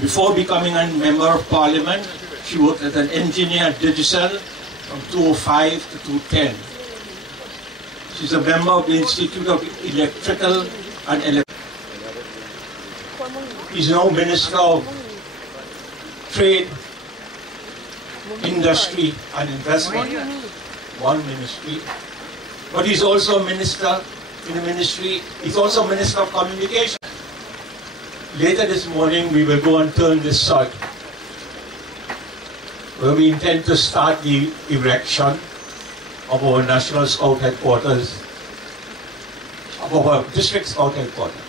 Before becoming a member of parliament, she worked as an engineer at Digital from 2005 to 2010. She's a member of the Institute of Electrical and He's now Minister of Trade, Industry and Investment, one ministry. But he's also a minister in the ministry, he's also Minister of Communication. Later this morning we will go and turn this sod, where we intend to start the erection of our National Scout headquarters, of our District Scout headquarters.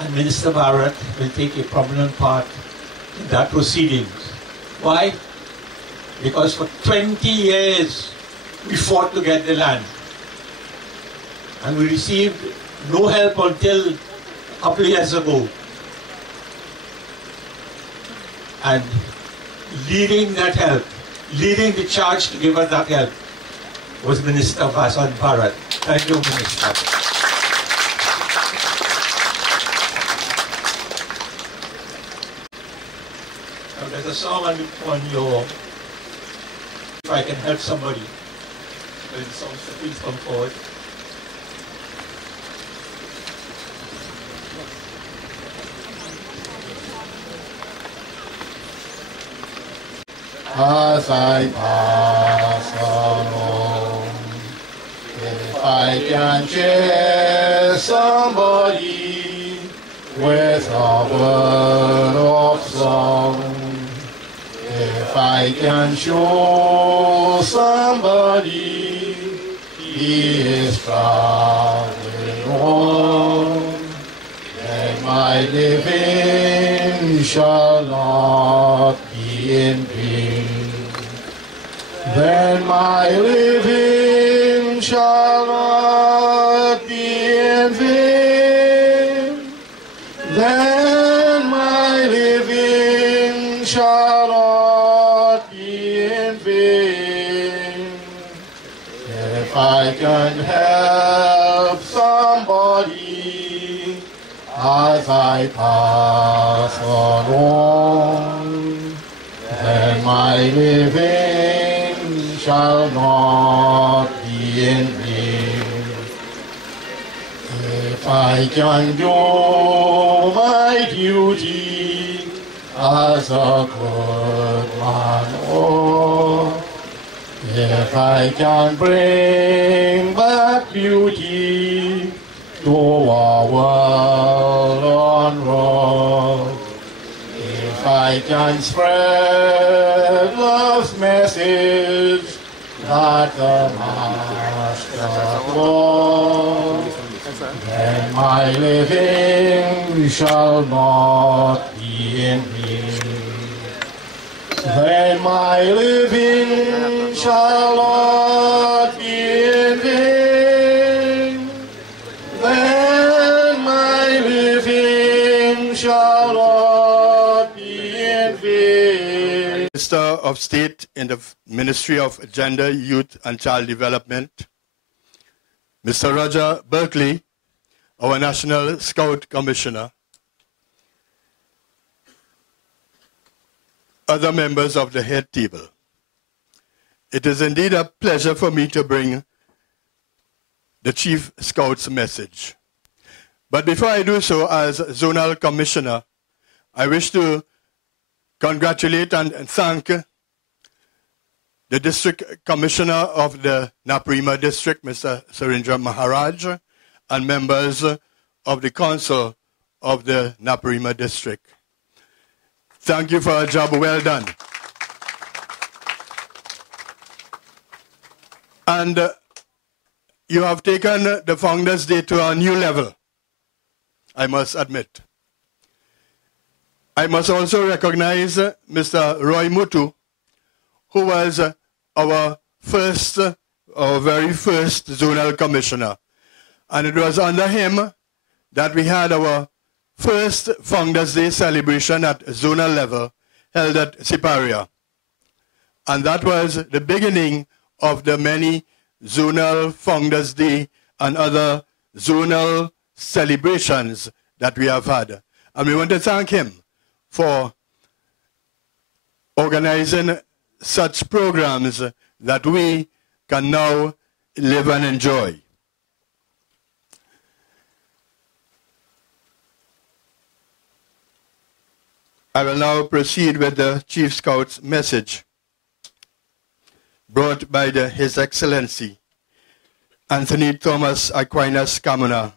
And Minister Barrett will take a prominent part in that proceedings. Why? Because for 20 years we fought to get the land. And we received no help until a couple of years ago. And leading that help, leading the charge to give us that help, was Minister Vasan Barrett. Thank you, Minister. Now, there's a song on your, if I can help somebody. When the song, so please come forward. As I pass along, if I can share somebody with a word of song, if I can show somebody he is traveling on, then my living shall not be in vain. Then my living shall not be in vain. Then my living shall not be in vain. If I can help somebody as I pass along, then my living shall not be in vain. If I can do my duty as a good man, or if I can bring back beauty to our world unwrought, if I can spread love's message that the Master brought, then my living shall not be in vain. Then my living shall not be in vain. Then my living shall not be in vain. Minister of State in the Ministry of Gender, Youth and Child Development, Mr. Roger Berkeley, our National Scout Commissioner, other members of the head table. It is indeed a pleasure for me to bring the Chief Scout's message. But before I do so, as Zonal Commissioner, I wish to congratulate and thank the District Commissioner of the Naparima District, Mr. Surendra Maharaj, and members of the Council of the Naparima District. Thank you for a job well done. And you have taken the Founders Day to a new level, I must admit. I must also recognize Mr. Roy Mutu, who was our very first Zonal Commissioner. And it was under him that we had our first Founders Day celebration at zonal level held at Siparia. And that was the beginning of the many zonal Founders Day and other zonal celebrations that we have had. And we want to thank him for organizing such programs that we can now live and enjoy. I will now proceed with the Chief Scout's message brought by His Excellency Anthony Thomas Aquinas Kamuna,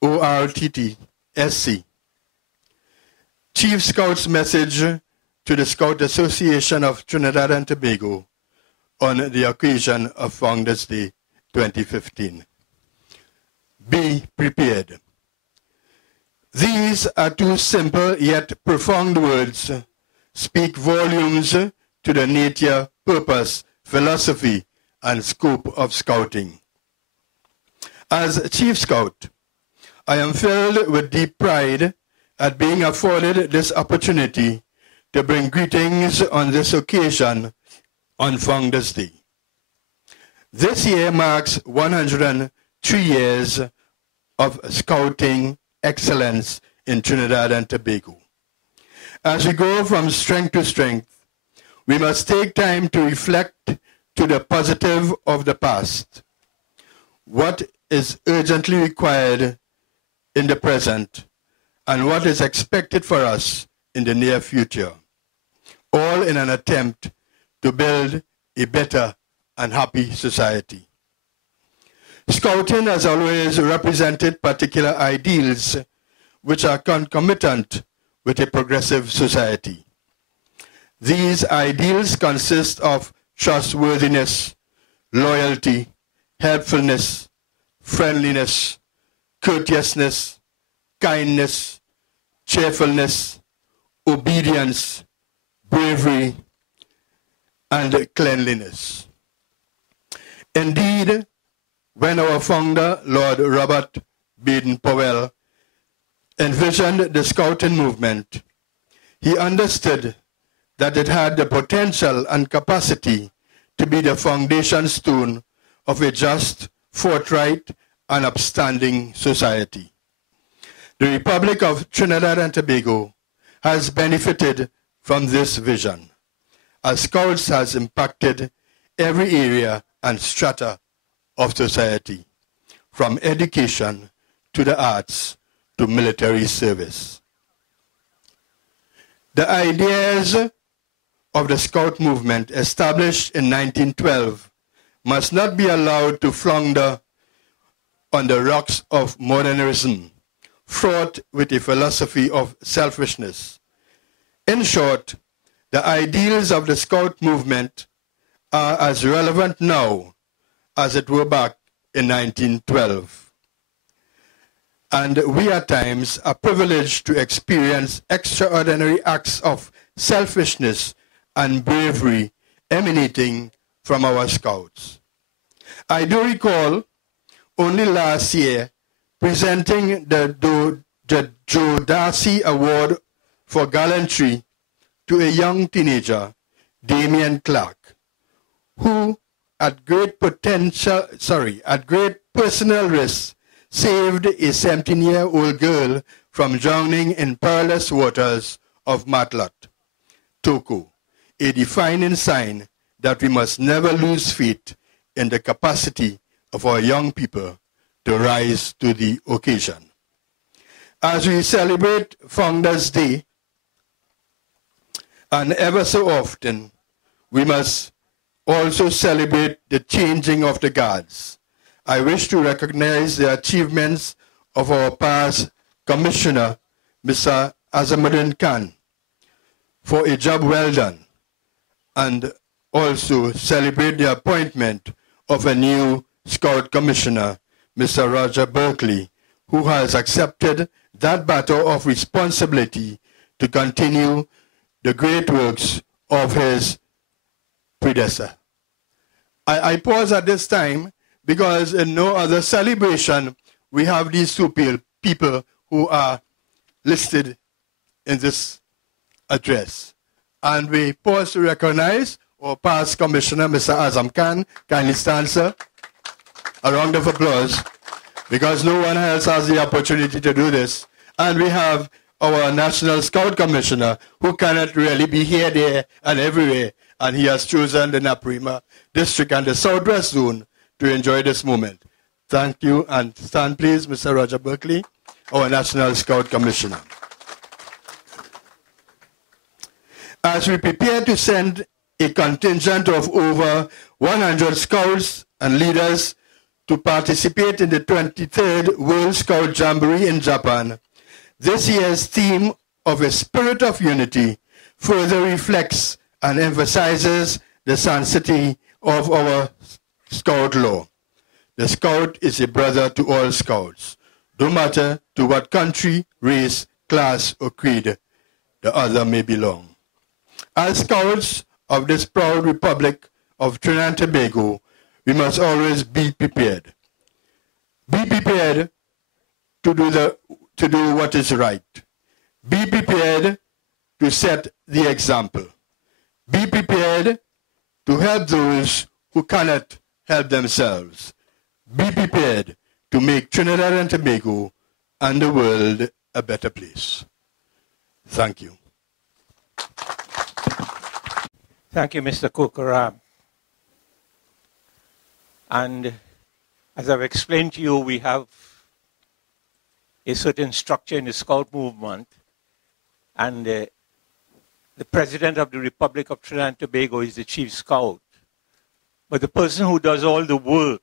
ORTT, SC. Chief Scout's message to the Scout Association of Trinidad and Tobago on the occasion of Founders Day 2015. Be prepared. These are two simple yet profound words, speak volumes to the nature, purpose, philosophy, and scope of Scouting. As Chief Scout, I am filled with deep pride at being afforded this opportunity to bring greetings on this occasion on Founders Day. This year marks 103 years of Scouting excellence in Trinidad and Tobago. As we go from strength to strength, we must take time to reflect to the positive of the past, what is urgently required in the present, and what is expected for us in the near future, all in an attempt to build a better and happy society. Scouting has always represented particular ideals which are concomitant with a progressive society. These ideals consist of trustworthiness, loyalty, helpfulness, friendliness, courteousness, kindness, cheerfulness, obedience, bravery, and cleanliness. Indeed, when our founder, Lord Robert Baden-Powell, envisioned the Scouting movement, he understood that it had the potential and capacity to be the foundation stone of a just, forthright, and upstanding society. The Republic of Trinidad and Tobago has benefited from this vision, as Scouts has impacted every area and strata of society, from education to the arts to military service. The ideas of the Scout movement established in 1912 must not be allowed to flounder on the rocks of modernism, fraught with a philosophy of selfishness. In short, the ideals of the Scout movement are as relevant now as it were back in 1912. And we at times are privileged to experience extraordinary acts of selfishness and bravery emanating from our Scouts. I do recall only last year presenting the Joe Darcy Award for Gallantry to a young teenager, Damien Clark, who at great personal risk saved a 17-year-old girl from drowning in perilous waters of Matlat, Toko, a defining sign that we must never lose faith in the capacity of our young people to rise to the occasion. As we celebrate Founders Day, and ever so often, we must also celebrate the changing of the guards. I wish to recognize the achievements of our past Commissioner, Mr. Azamuddin Khan, for a job well done, and also celebrate the appointment of a new Scout Commissioner, Mr. Roger Berkeley, who has accepted that battle of responsibility to continue the great works of his predecessor. I pause at this time because in no other celebration we have these two people who are listed in this address. And we pause to recognize our past Commissioner, Mr. Azam Khan. Kindly stand, sir. A round of applause, because no one else has the opportunity to do this. And we have our National Scout Commissioner, who cannot really be here, there, and everywhere, and he has chosen the Naparima district and the Southwest Zone to enjoy this moment. Thank you, and stand please, Mr. Roger Berkeley, our National Scout Commissioner. As we prepare to send a contingent of over 100 scouts and leaders to participate in the 23rd World Scout Jamboree in Japan, this year's theme of a spirit of unity further reflects and emphasizes the sanctity of our Scout law. The Scout is a brother to all Scouts, no matter to what country, race, class, or creed the other may belong. As Scouts of this proud Republic of Trinidad and Tobago, we must always be prepared. Be prepared to do what is right. Be prepared to set the example. Be prepared to help those who cannot help themselves. Be prepared to make Trinidad and Tobago and the world a better place. Thank you. Thank you, Mr. Kukaram. And as I've explained to you, we have a certain structure in the Scout movement, and the President of the Republic of Trinidad and Tobago is the Chief Scout. But the person who does all the work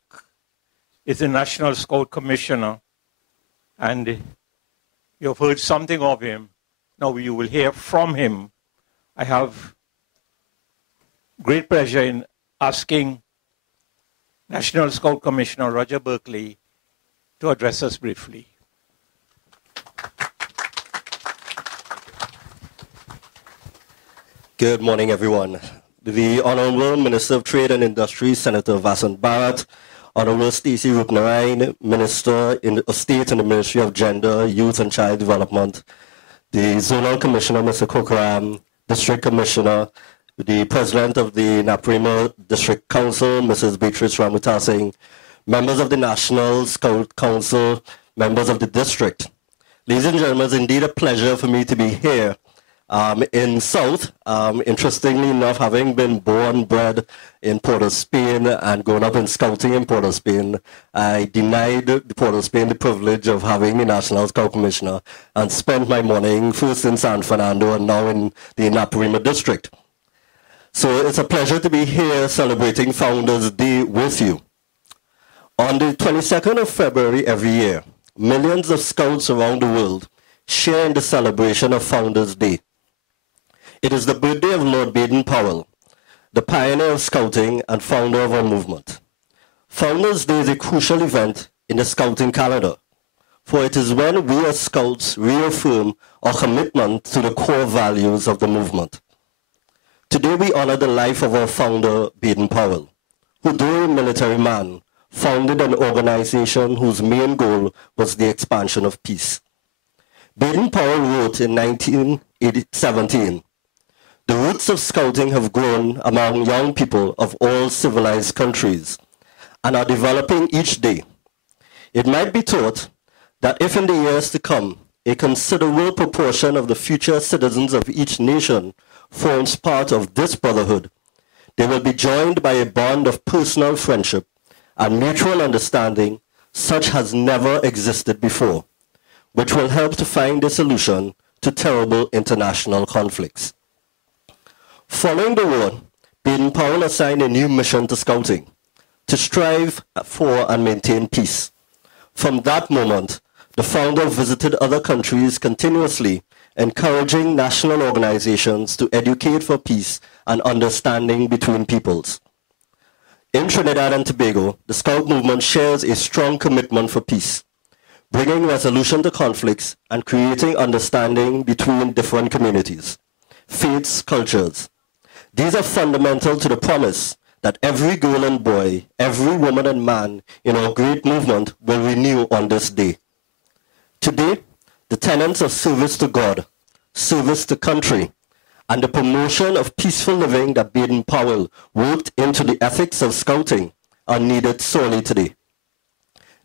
is the National Scout Commissioner, and you've heard something of him. Now you will hear from him. I have great pleasure in asking National Scout Commissioner Roger Berkeley to address us briefly. Good morning, everyone. The Honorable Minister of Trade and Industry, Senator Vasant Bharat, Honorable Stacey Rupnarain, Minister of State in the Ministry of Gender, Youth and Child Development, the Zonal Commissioner, Mr. Kukaram, District Commissioner, the President of the Naparima District Council, Mrs. Beatrice Ramutasing, members of the National Scout Council, members of the district. Ladies and gentlemen, it's indeed a pleasure for me to be here in South. Interestingly enough, having been born, bred in Port of Spain and grown up in scouting in Port of Spain, I denied Port of Spain the privilege of having the National Scout Commissioner and spent my morning first in San Fernando and now in the Naparima district. So it's a pleasure to be here celebrating Founders Day with you. On the 22nd of February every year, millions of scouts around the world share in the celebration of Founders Day. It is the birthday of Lord Baden-Powell, the pioneer of scouting and founder of our movement. Founders Day is a crucial event in the scouting calendar, for it is when we as scouts reaffirm our commitment to the core values of the movement. Today we honor the life of our founder, Baden-Powell, who, though a military man, founded an organization whose main goal was the expansion of peace. Baden-Powell wrote in 1917, "The roots of scouting have grown among young people of all civilized countries and are developing each day. It might be thought that if in the years to come, a considerable proportion of the future citizens of each nation forms part of this brotherhood, they will be joined by a bond of personal friendship and mutual understanding such has never existed before, which will help to find a solution to terrible international conflicts." Following the war, Baden-Powell assigned a new mission to scouting, to strive for and maintain peace. From that moment, the founder visited other countries continuously, encouraging national organizations to educate for peace and understanding between peoples. In Trinidad and Tobago, the Scout movement shares a strong commitment for peace, bringing resolution to conflicts and creating understanding between different communities, faiths, cultures. These are fundamental to the promise that every girl and boy, every woman and man in our great movement will renew on this day. Today, the tenets of service to God, service to country, and the promotion of peaceful living that Baden-Powell worked into the ethics of scouting are needed sorely today.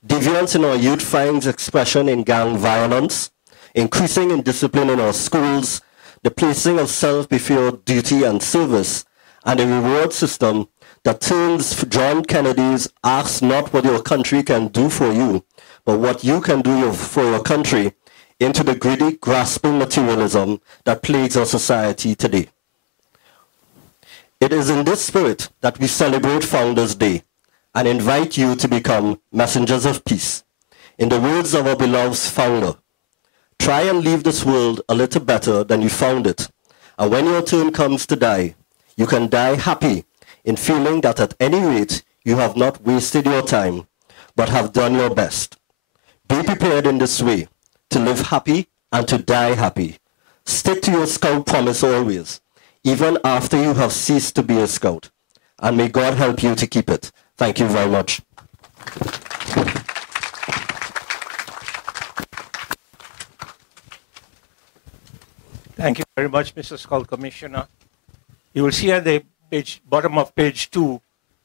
Deviance in our youth finds expression in gang violence, increasing in discipline in our schools, the placing of self before duty and service, and a reward system that turns John Kennedy's "ask not what your country can do for you, but what you can do for your country" into the greedy, grasping materialism that plagues our society today. It is in this spirit that we celebrate Founders Day and invite you to become messengers of peace. In the words of our beloved founder, try and leave this world a little better than you found it. And when your turn comes to die, you can die happy in feeling that at any rate you have not wasted your time, but have done your best. Be prepared in this way to live happy and to die happy. Stick to your Scout promise always, even after you have ceased to be a Scout. And may God help you to keep it. Thank you very much. Thank you very much, Mr. Scout Commissioner. You will see at the bottom of page 2,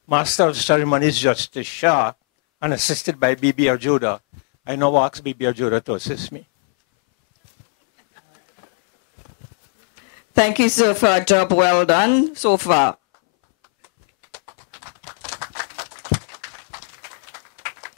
Master of Ceremonies Justice Shah, and assisted by Bibi Arjoda. I now ask Bibi Arjoda to assist me. Thank you, sir, for a job well done so far.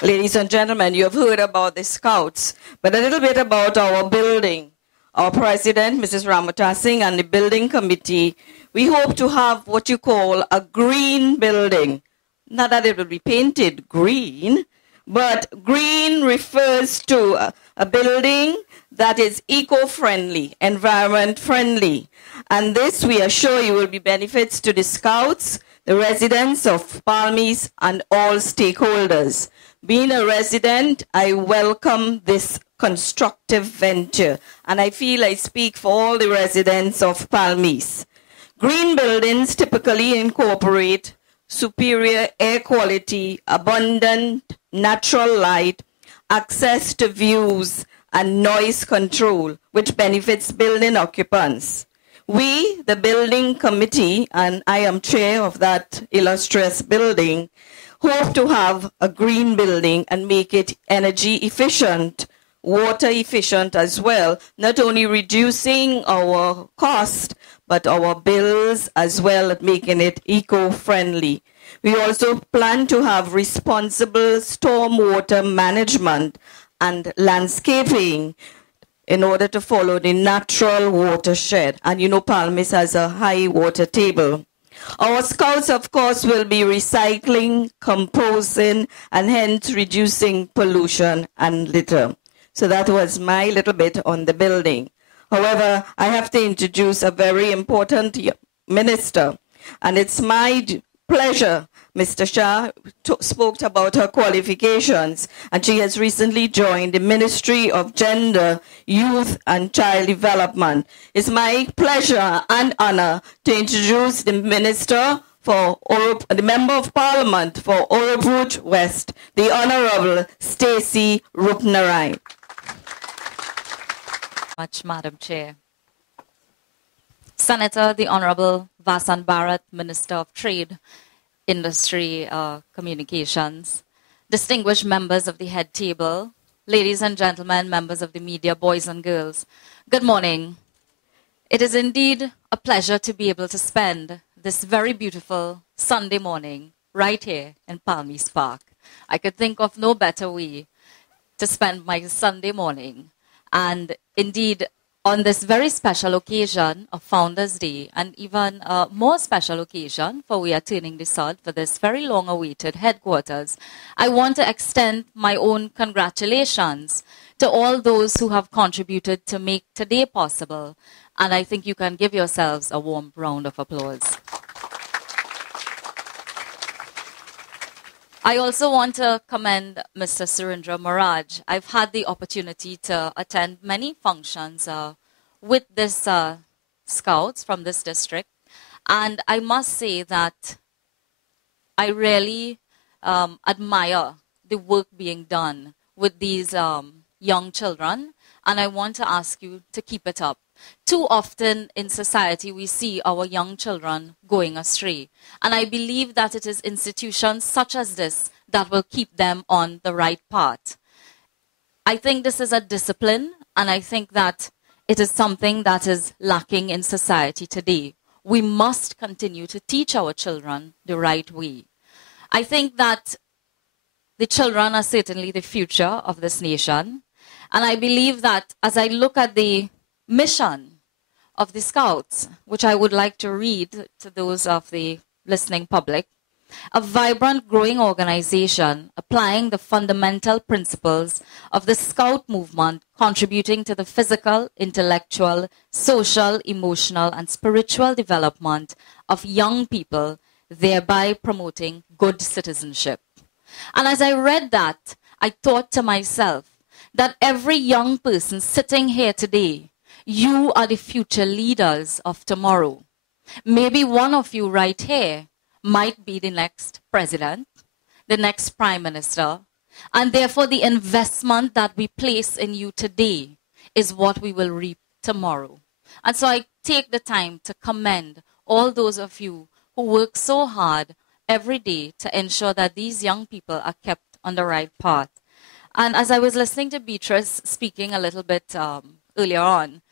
Ladies and gentlemen, you have heard about the Scouts, but a little bit about our building. Our president, Mrs. Ramata Singh, and the building committee, we hope to have what you call a green building. Not that it will be painted green, but green refers to a building that is eco-friendly, environment-friendly. And this, we assure you, will be benefits to the Scouts, the residents of Palmiste, and all stakeholders. Being a resident, I welcome this constructive venture, and I feel I speak for all the residents of Palmiste. Green buildings typically incorporate superior air quality, abundant natural light, access to views, and noise control, which benefits building occupants. We, the building committee, and I am chair of that illustrious building, hope to have a green building and make it energy efficient, water efficient as well, not only reducing our cost, but our bills as well, making it eco-friendly. We also plan to have responsible stormwater management and landscaping in order to follow the natural watershed. And you know, Palmiste has a high water table. Our Scouts, of course, will be recycling, composting, and hence reducing pollution and litter. So that was my little bit on the building. However, I have to introduce a very important minister, and it's my pleasure. Mr. Shah spoke about her qualifications, and she has recently joined the Ministry of Gender, Youth and Child Development. It's my pleasure and honor to introduce the Minister for the Member of Parliament for Orobruch West, the Honorable Stacey Rupnarai. Much, Madam Chair. Senator, the Honorable Vasan Bharat, Minister of Trade, Industry, Communications, distinguished members of the head table, ladies and gentlemen, members of the media, boys and girls, good morning. It is indeed a pleasure to be able to spend this very beautiful Sunday morning right here in Palmiste Park. I could think of no better way to spend my Sunday morning. And indeed, on this very special occasion of Founders Day, and even a more special occasion, for we are turning the sod for this very long-awaited headquarters, I want to extend my own congratulations to all those who have contributed to make today possible. And I think you can give yourselves a warm round of applause. I also want to commend Mr. Surendra Maraj. I've had the opportunity to attend many functions with this Scouts from this district. And I must say that I really admire the work being done with these young children. And I want to ask you to keep it up. Too often in society, we see our young children going astray. And I believe that it is institutions such as this that will keep them on the right path. I think this is a discipline And I think that it is something that is lacking in society today. We must continue to teach our children the right way. I think that the children are certainly the future of this nation. And I believe that as I look at the mission of the Scouts, which I would like to read to those of the listening public, a vibrant, growing organization applying the fundamental principles of the Scout movement, contributing to the physical, intellectual, social, emotional, and spiritual development of young people, thereby promoting good citizenship. And as I read that, I thought to myself that every young person sitting here today, you are the future leaders of tomorrow. Maybe one of you right here might be the next president, the next prime minister, and therefore the investment that we place in you today is what we will reap tomorrow. And so I take the time to commend all those of you who work so hard every day to ensure that these young people are kept on the right path. And as I was listening to Beatrice speaking a little bit earlier on,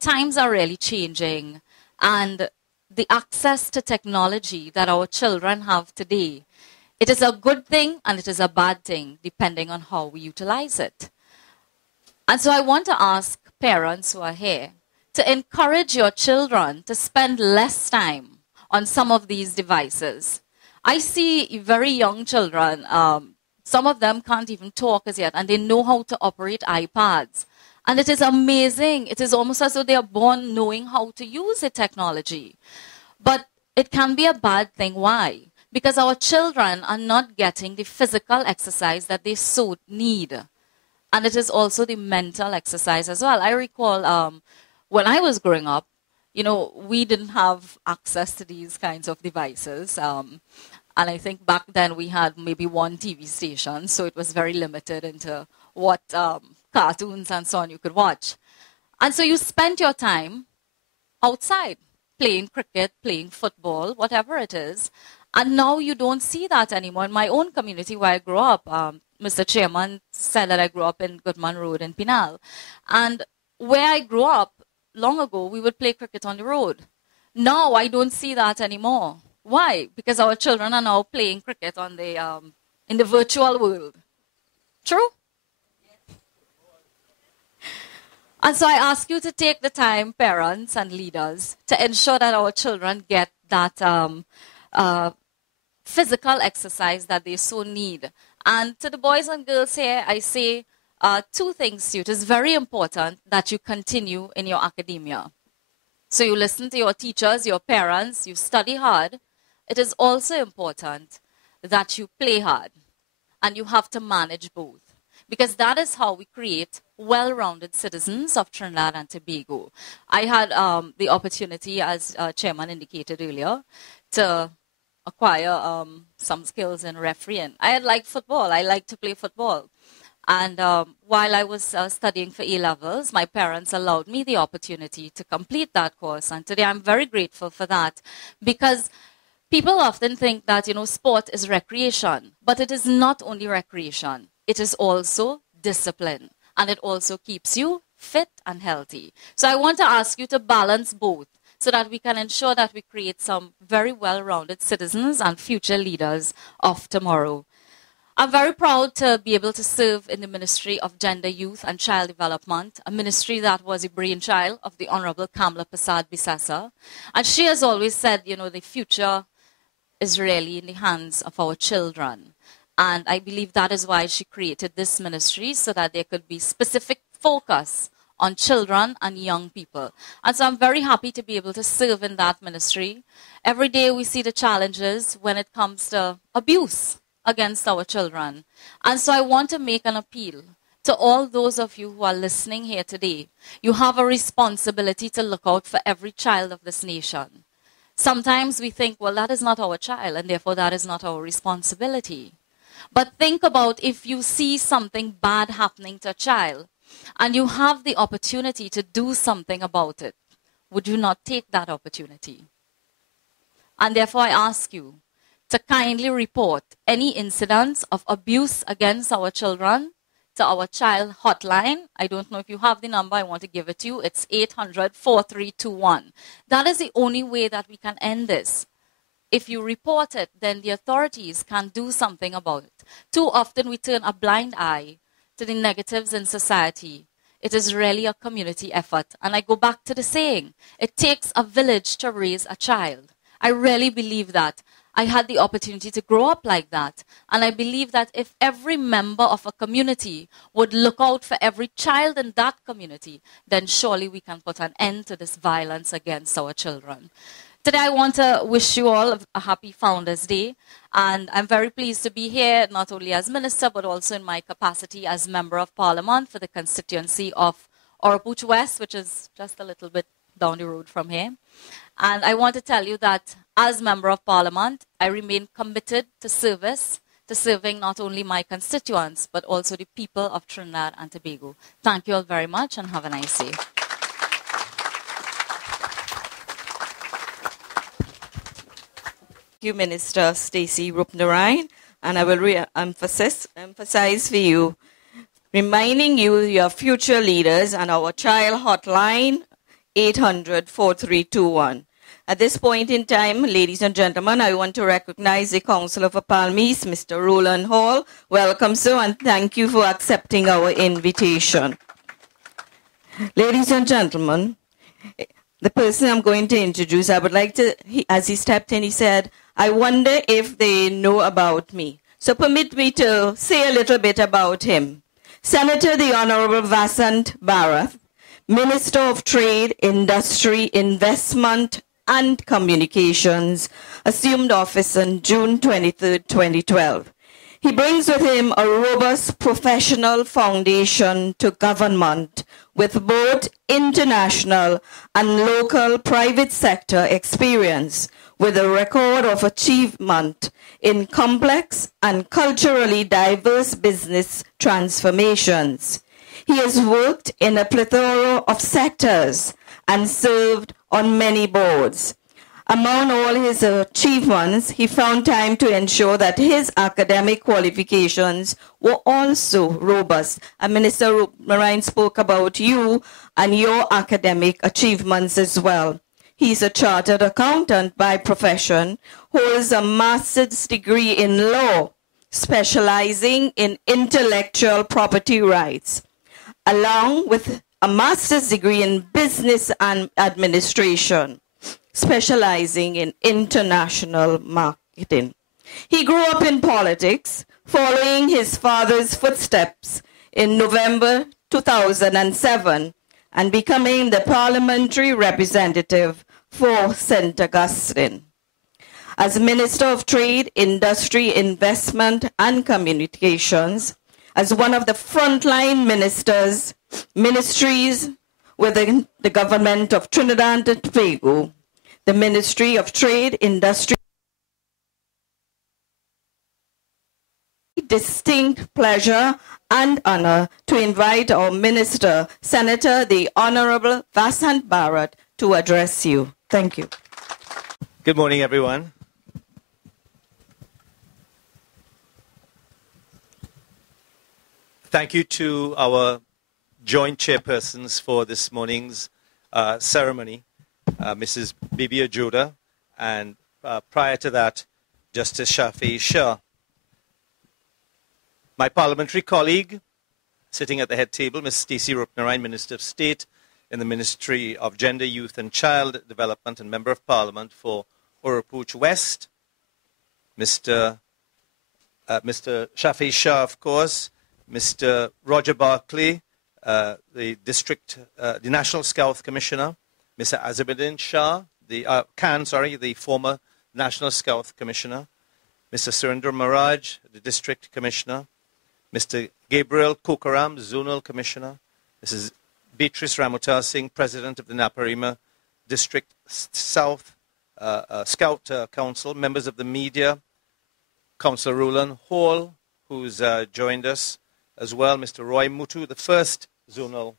times are really changing, and the access to technology that our children have today, it is a good thing and it is a bad thing, depending on how we utilize it. And so I want to ask parents who are here to encourage your children to spend less time on some of these devices. I see very young children, some of them can't even talk as yet, and they know how to operate iPads. And it is amazing. It is almost as though they are born knowing how to use the technology. But it can be a bad thing. Why? Because our children are not getting the physical exercise that they so need. And it is also the mental exercise as well. I recall when I was growing up, we didn't have access to these kinds of devices. And I think back then we had maybe one TV station, so it was very limited into what cartoons and so on you could watch. And so you spent your time outside, playing cricket, playing football, whatever it is. And now you don't see that anymore. In my own community where I grew up, Mr. Chairman said that I grew up in Goodman Road in Pinal. And where I grew up, long ago, we would play cricket on the road. Now I don't see that anymore. Why? Because our children are now playing cricket on the in the virtual world. True? And so I ask you to take the time, parents and leaders, to ensure that our children get that physical exercise that they so need. And to the boys and girls here, I say two things to you. It is very important that you continue in your academia. So you listen to your teachers, your parents, you study hard. It is also important that you play hard, and you have to manage both. Because that is how we create well-rounded citizens of Trinidad and Tobago. I had the opportunity, as Chairman indicated earlier, to acquire some skills in refereeing. I had liked football. I liked to play football. And while I was studying for A-levels, my parents allowed me the opportunity to complete that course. And today I'm very grateful for that, because people often think that, sport is recreation. But it is not only recreation. It is also discipline, and it also keeps you fit and healthy. So I want to ask you to balance both so that we can ensure that we create some very well-rounded citizens and future leaders of tomorrow. I'm very proud to be able to serve in the Ministry of Gender, Youth and Child Development, a ministry that was a brainchild of the Honorable Kamla Prasad Bisasa. And she has always said, the future is really in the hands of our children. And I believe that is why she created this ministry, so that there could be specific focus on children and young people. And so I'm very happy to be able to serve in that ministry. Every day we see the challenges when it comes to abuse against our children. And so I want to make an appeal to all those of you who are listening here today. You have a responsibility to look out for every child of this nation. Sometimes we think, well, that is not our child, and therefore that is not our responsibility. But think about if you see something bad happening to a child and you have the opportunity to do something about it, would you not take that opportunity? And therefore I ask you to kindly report any incidents of abuse against our children to our child hotline. I don't know if you have the number. I want to give it to you. It's 800-4321. That is the only way that we can end this. If you report it, then the authorities can do something about it. Too often we turn a blind eye to the negatives in society. It is really a community effort. And I go back to the saying, it takes a village to raise a child. I really believe that. I had the opportunity to grow up like that. And I believe that if every member of a community would look out for every child in that community, then surely we can put an end to this violence against our children. Today, I want to wish you all a happy Founders Day. And I'm very pleased to be here, not only as minister, but also in my capacity as Member of Parliament for the constituency of Oropouche West, which is just a little bit down the road from here. And I want to tell you that as Member of Parliament, I remain committed to service, to serving not only my constituents, but also the people of Trinidad and Tobago. Thank you all very much and have a nice day. Thank you, Minister Stacey Rupnarine, and I will emphasize for you, reminding you your future leaders and our child hotline, 800-4321. At this point in time, ladies and gentlemen, I want to recognize the Councillor for Palmiste, Mr. Roland Hall. Welcome, sir, and thank you for accepting our invitation. Ladies and gentlemen, the person I'm going to introduce, I would like to, as he stepped in, he said, I wonder if they know about me. So permit me to say a little bit about him. Senator the Honorable Vasant Bharat, Minister of Trade, Industry, Investment and Communications, assumed office on June 23, 2012. He brings with him a robust professional foundation to government with both international and local private sector experience, with a record of achievement in complex and culturally diverse business transformations. He has worked in a plethora of sectors and served on many boards. Among all his achievements, he found time to ensure that his academic qualifications were also robust. And Minister Marine spoke about you and your academic achievements as well. He's a chartered accountant by profession, holds a master's degree in law, specializing in intellectual property rights, along with a master's degree in business and administration, specializing in international marketing. He grew up in politics, following his father's footsteps in November 2007 and becoming the parliamentary representative for St. Augustine. As Minister of Trade, Industry, Investment and Communications, as one of the frontline ministries within the government of Trinidad and Tobago, the Ministry of Trade, Industry, distinct pleasure and honor to invite our Minister, Senator the Honorable Vasant Bharat, to address you. Thank you. Good morning, everyone. Thank you to our joint chairpersons for this morning's ceremony, Mrs. Bibi Ajoda, and prior to that, Justice Shafi Shah. My parliamentary colleague, sitting at the head table, Ms. Stacey Rupnarine, Minister of State in the Ministry of Gender, Youth and Child Development and Member of Parliament for Oropouche West. Mr. Shafi Shah, of course, Mr. Roger Barclay, the National Scout Commissioner, Mr. Azimuddin Shah, the former National Scout Commissioner, Mr. Surendra Maharaj, the District Commissioner, Mr. Gabriel Kokaram, Zonal Commissioner, Mrs. Beatrice Ramutar Singh, President of the Naparima District South Scout Council, members of the media, Councillor Roland Hall, who's joined us as well, Mr. Roy Mutu, the first Zonal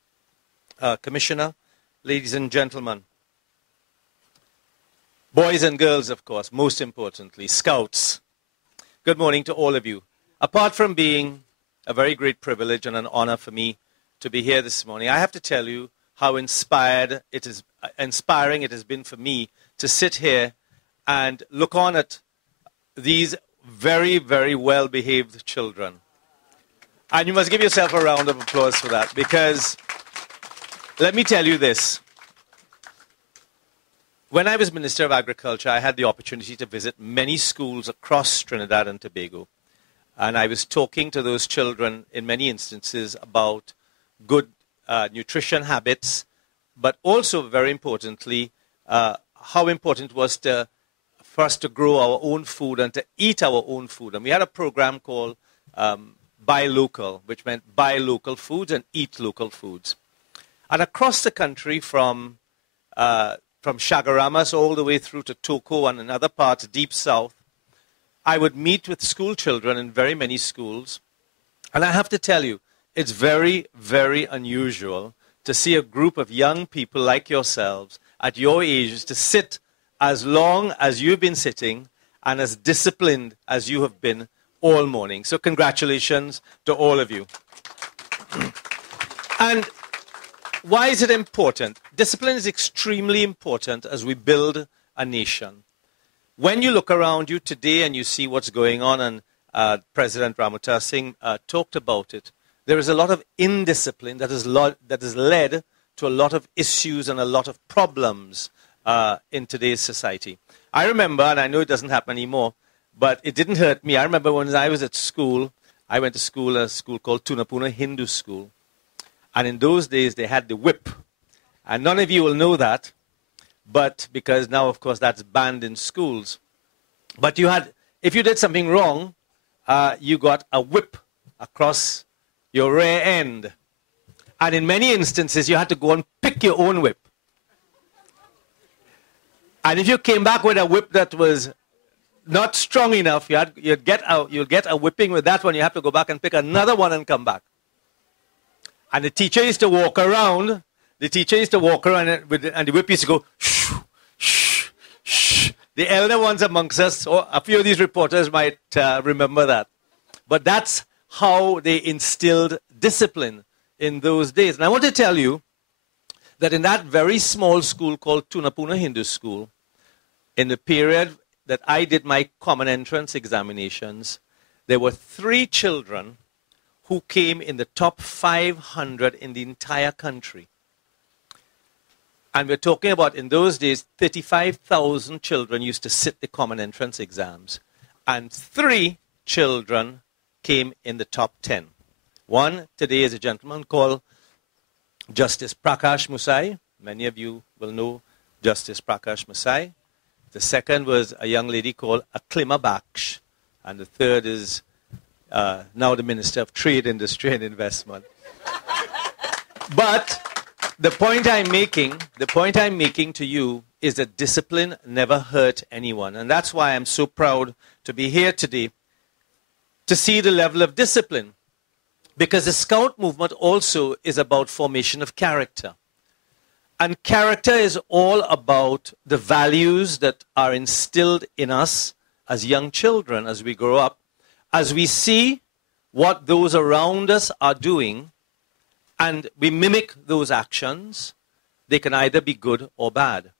Commissioner, ladies and gentlemen, boys and girls, of course, most importantly, Scouts. Good morning to all of you. Apart from being a very great privilege and an honor for me to be here this morning. I have to tell you how inspiring it has been for me to sit here and look on at these very, very well-behaved children. And you must give yourself a round of applause for that, because let me tell you this. When I was Minister of Agriculture, I had the opportunity to visit many schools across Trinidad and Tobago. And I was talking to those children in many instances about good nutrition habits, but also, very importantly, how important it was for us to grow our own food and to eat our own food. And we had a program called Buy Local, which meant buy local foods and eat local foods. And across the country, from Chagaramas all the way through to Toko and in other parts, deep south, I would meet with school children in very many schools. And I have to tell you, it's very, very unusual to see a group of young people like yourselves at your ages to sit as long as you've been sitting and as disciplined as you have been all morning. So congratulations to all of you. And why is it important? Discipline is extremely important as we build a nation. When you look around you today and you see what's going on, and President Ramutasinghe talked about it, there is a lot of indiscipline that has led to a lot of issues and a lot of problems in today's society. I remember, and I know it doesn't happen anymore, but it didn't hurt me. I remember when I was at school, I went to school, a school called Tunapuna Hindu School. And in those days, they had the whip. And none of you will know that, but because now, of course, that's banned in schools. But you had, if you did something wrong, you got a whip across your rear end. And in many instances, you had to go and pick your own whip. And if you came back with a whip that was not strong enough, you'll get a whipping with that one. You have to go back and pick another one and come back. And the teacher used to walk around. The teacher used to walk around, and the whip used to go, shh, shh, shh. The elder ones amongst us, or a few of these reporters might remember that. But that's how they instilled discipline in those days. And I want to tell you that in that very small school called Tunapuna Hindu School, in the period that I did my common entrance examinations, there were 3 children who came in the top 500 in the entire country. And we're talking about, in those days, 35,000 children used to sit the common entrance exams. And 3 children came in the top 10. One today is a gentleman called Justice Prakash Musai. Many of you will know Justice Prakash Musai. The second was a young lady called Aklima Baksh. And the third is now the Minister of Trade, Industry and Investment. But the point I'm making to you is that discipline never hurt anyone. And that's why I'm so proud to be here today to see the level of discipline. Because the Scout movement also is about formation of character. And character is all about the values that are instilled in us as young children as we grow up, as we see what those around us are doing, and we mimic those actions. They can either be good or bad.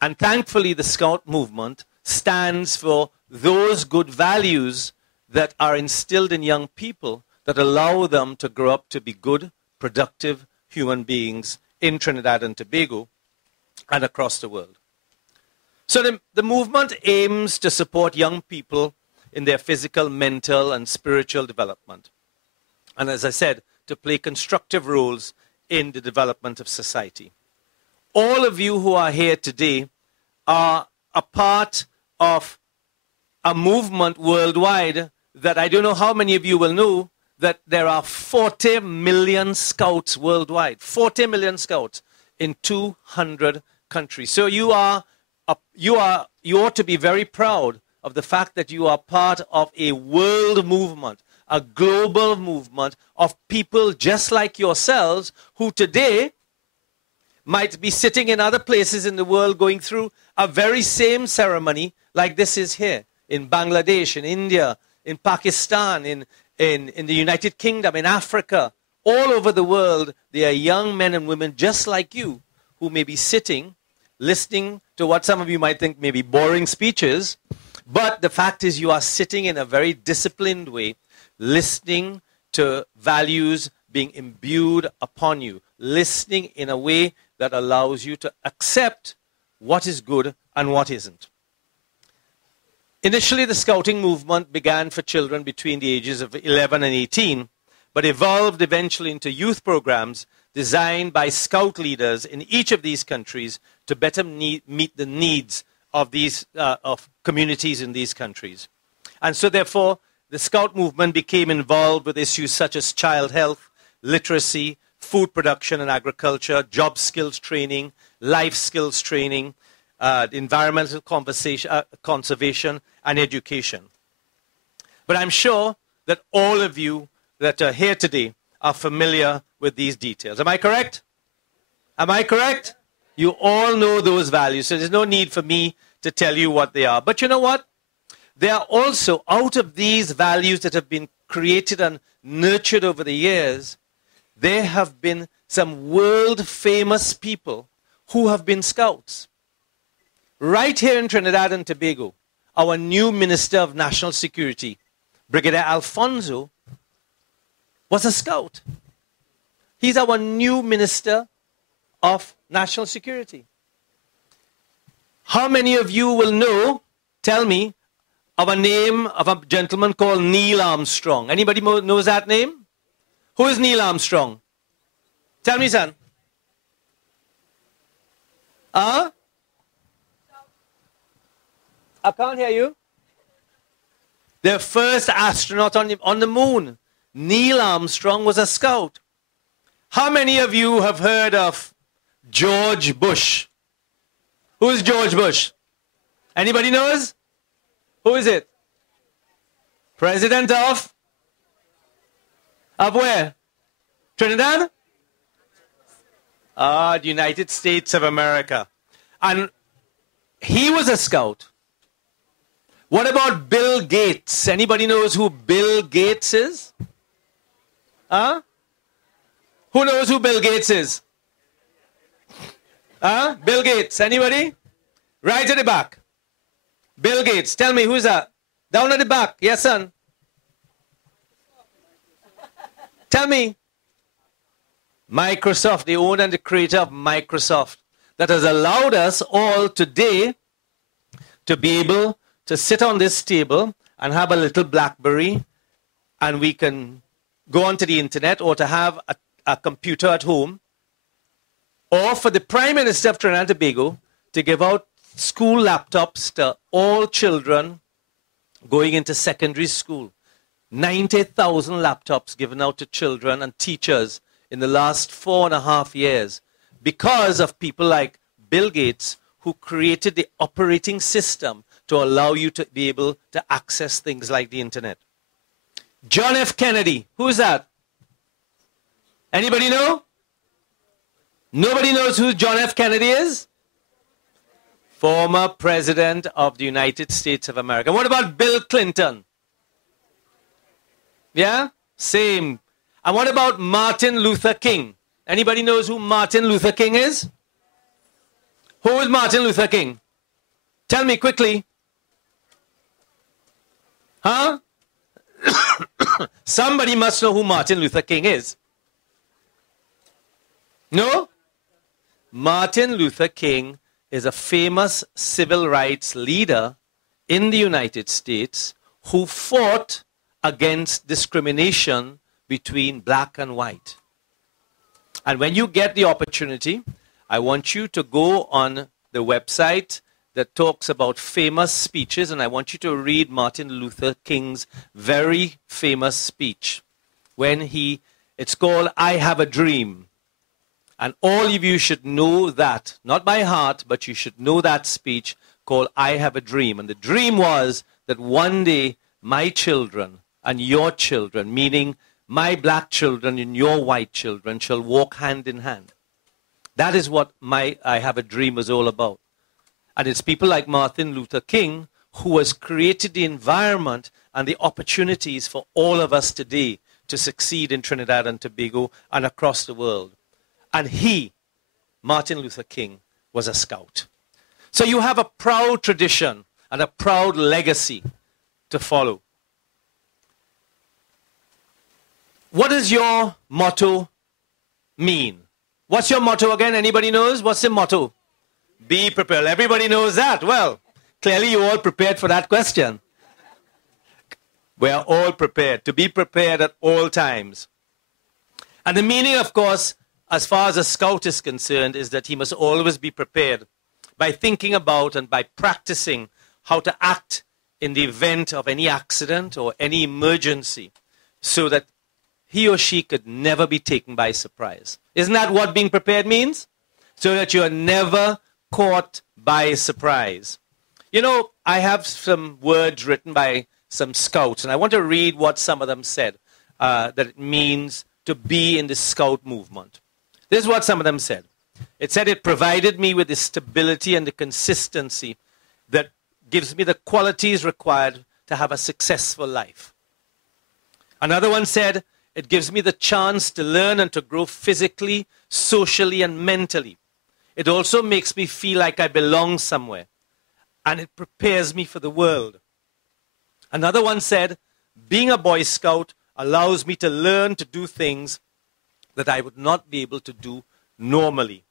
And thankfully, the Scout movement stands for those good values that are instilled in young people that allow them to grow up to be good, productive human beings in Trinidad and Tobago and across the world. So the movement aims to support young people in their physical, mental, and spiritual development. And as I said, to play constructive roles in the development of society. All of you who are here today are a part of a movement worldwide that I don't know how many of you will know that there are 40 million scouts worldwide. 40 million scouts in 200 countries. So you ought to be very proud of the fact that you are part of a world movement, a global movement of people just like yourselves who today might be sitting in other places in the world going through a very same ceremony like this is here in Bangladesh, in India, in Pakistan, in the United Kingdom, in Africa, all over the world, there are young men and women just like you who may be sitting, listening to what some of you might think may be boring speeches, but the fact is you are sitting in a very disciplined way, listening to values being imbued upon you, listening in a way that allows you to accept what is good and what isn't. Initially, the scouting movement began for children between the ages of 11 and 18, but evolved eventually into youth programs designed by scout leaders in each of these countries to better meet the needs of these of communities in these countries. And so therefore, the scout movement became involved with issues such as child health, literacy, food production and agriculture, job skills training, life skills training, environmental conservation and education. But I'm sure that all of you that are here today are familiar with these details. Am I correct? Am I correct? You all know those values, so there's no need for me to tell you what they are. But you know what? There are also, out of these values that have been created and nurtured over the years, there have been some world-famous people who have been scouts. Right here in Trinidad and Tobago, our new Minister of National Security, Brigadier Alfonso, was a scout. He's our new Minister of National Security. How many of you will know, tell me, of a name of a gentleman called Neil Armstrong? Anybody knows that name? Who is Neil Armstrong? Tell me, son. I can't hear you. The first astronaut on the moon. Neil Armstrong was a scout. How many of you have heard of George Bush? Who is George Bush? Anybody knows? Who is it? President of where? Trinidad? The United States of America. And he was a scout. What about Bill Gates? Anybody knows who Bill Gates is? Who knows who Bill Gates is? Bill Gates. Anybody? Right at the back. Bill Gates. Tell me, who's that? Down at the back. Yes, son. Tell me. Microsoft, the owner and the creator of Microsoft, that has allowed us all today to be able to sit on this table and have a little BlackBerry, and we can go onto the internet, or to have a computer at home, or for the Prime Minister of Trinidad and Tobago to give out school laptops to all children going into secondary school. 90,000 laptops given out to children and teachers in the last 4.5 years because of people like Bill Gates, who created the operating system to allow you to be able to access things like the internet. John F. Kennedy. Who is that? Anybody know? Nobody knows who John F. Kennedy is? Former President of the United States of America. What about Bill Clinton? Yeah? Same. And what about Martin Luther King? Anybody knows who Martin Luther King is? Who is Martin Luther King? Tell me quickly. Huh? Somebody must know who Martin Luther King is. No? Martin Luther King is a famous civil rights leader in the United States who fought against discrimination between black and white. And when you get the opportunity, I want you to go on the website that talks about famous speeches, and I want you to read Martin Luther King's very famous speech. It's called I Have a Dream. And all of you should know that, not by heart, but you should know that speech called I Have a Dream. And the dream was that one day my children and your children, meaning my black children and your white children, shall walk hand in hand. That is what my I Have a Dream was all about. And it's people like Martin Luther King who has created the environment and the opportunities for all of us today to succeed in Trinidad and Tobago and across the world. And he, Martin Luther King, was a scout. So you have a proud tradition and a proud legacy to follow. What does your motto mean? What's your motto again? Anybody knows? What's the motto? Be prepared. Everybody knows that. Well, clearly you all prepared for that question. We are all prepared, to be prepared at all times. And the meaning, of course, as far as a scout is concerned, is that he must always be prepared by thinking about and by practicing how to act in the event of any accident or any emergency, so that he or she could never be taken by surprise. Isn't that what being prepared means? So that you are never caught by surprise. You know, I have some words written by some scouts, and I want to read what some of them said, that it means to be in the scout movement. This is what some of them said. It said it provided me with the stability and the consistency that gives me the qualities required to have a successful life. Another one said, it gives me the chance to learn and to grow physically, socially, and mentally. It also makes me feel like I belong somewhere, and it prepares me for the world. Another one said, being a Boy Scout allows me to learn to do things that I would not be able to do normally.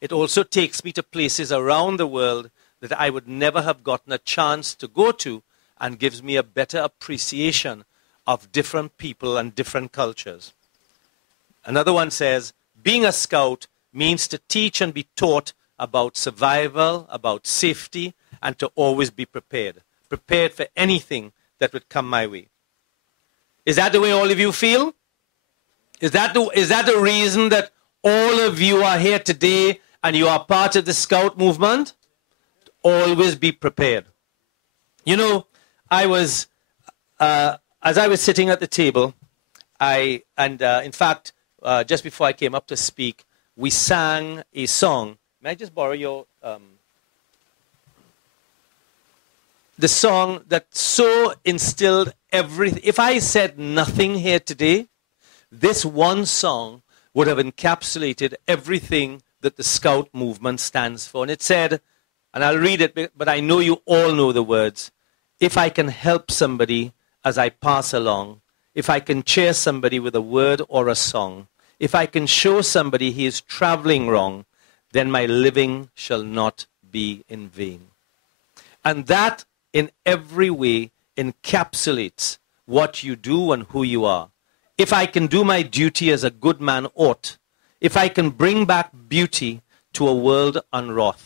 It also takes me to places around the world that I would never have gotten a chance to go to, and gives me a better appreciation of different people and different cultures. Another one says, being a scout means to teach and be taught about survival, about safety, and to always be prepared. Prepared for anything that would come my way. Is that the way all of you feel? Is that the reason that all of you are here today and you are part of the scout movement? Always be prepared. You know, as I was sitting at the table, in fact, just before I came up to speak, we sang a song. May I just borrow your... the song that so instilled everything. If I said nothing here today, this one song would have encapsulated everything that the Scout movement stands for. And it said, and I'll read it, but I know you all know the words, if I can help somebody as I pass along, if I can cheer somebody with a word or a song, if I can show somebody he is traveling wrong, then my living shall not be in vain. And that in every way encapsulates what you do and who you are. If I can do my duty as a good man ought, if I can bring back beauty to a world unwrought,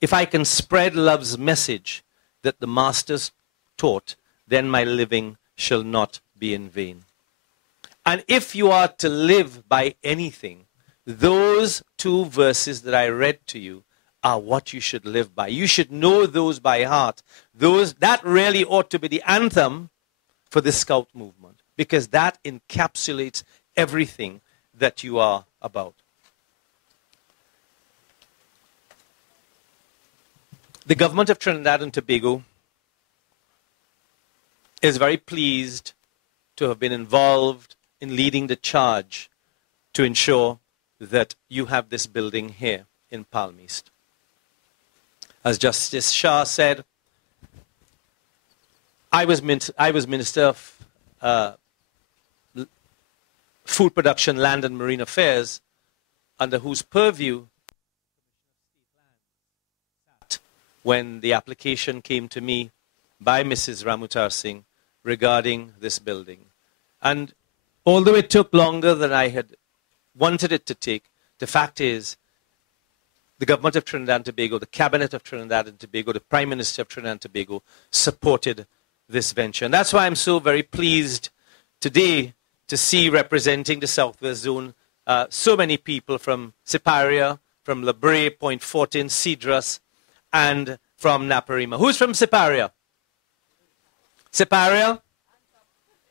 if I can spread love's message that the masters taught, then my living shall not be in vain. And if you are to live by anything, those two verses that I read to you are what you should live by. You should know those by heart. That really ought to be the anthem for the Scout movement, because that encapsulates everything that you are about. The government of Trinidad and Tobago is very pleased to have been involved in leading the charge to ensure that you have this building here in Palmiste. As Justice Shah said, I was Minister of Food Production, Land and Marine Affairs, under whose purview when the application came to me by Mrs. Ramutar Singh regarding this building. And although it took longer than I had wanted it to take, the fact is the government of Trinidad and Tobago, the cabinet of Trinidad and Tobago, the Prime Minister of Trinidad and Tobago supported this venture. And that's why I'm so very pleased today to see representing the Southwest Zone so many people from Siparia, from Labre, Point Fortin, Cedras, and from Naparima. Who's from Siparia? Siparia?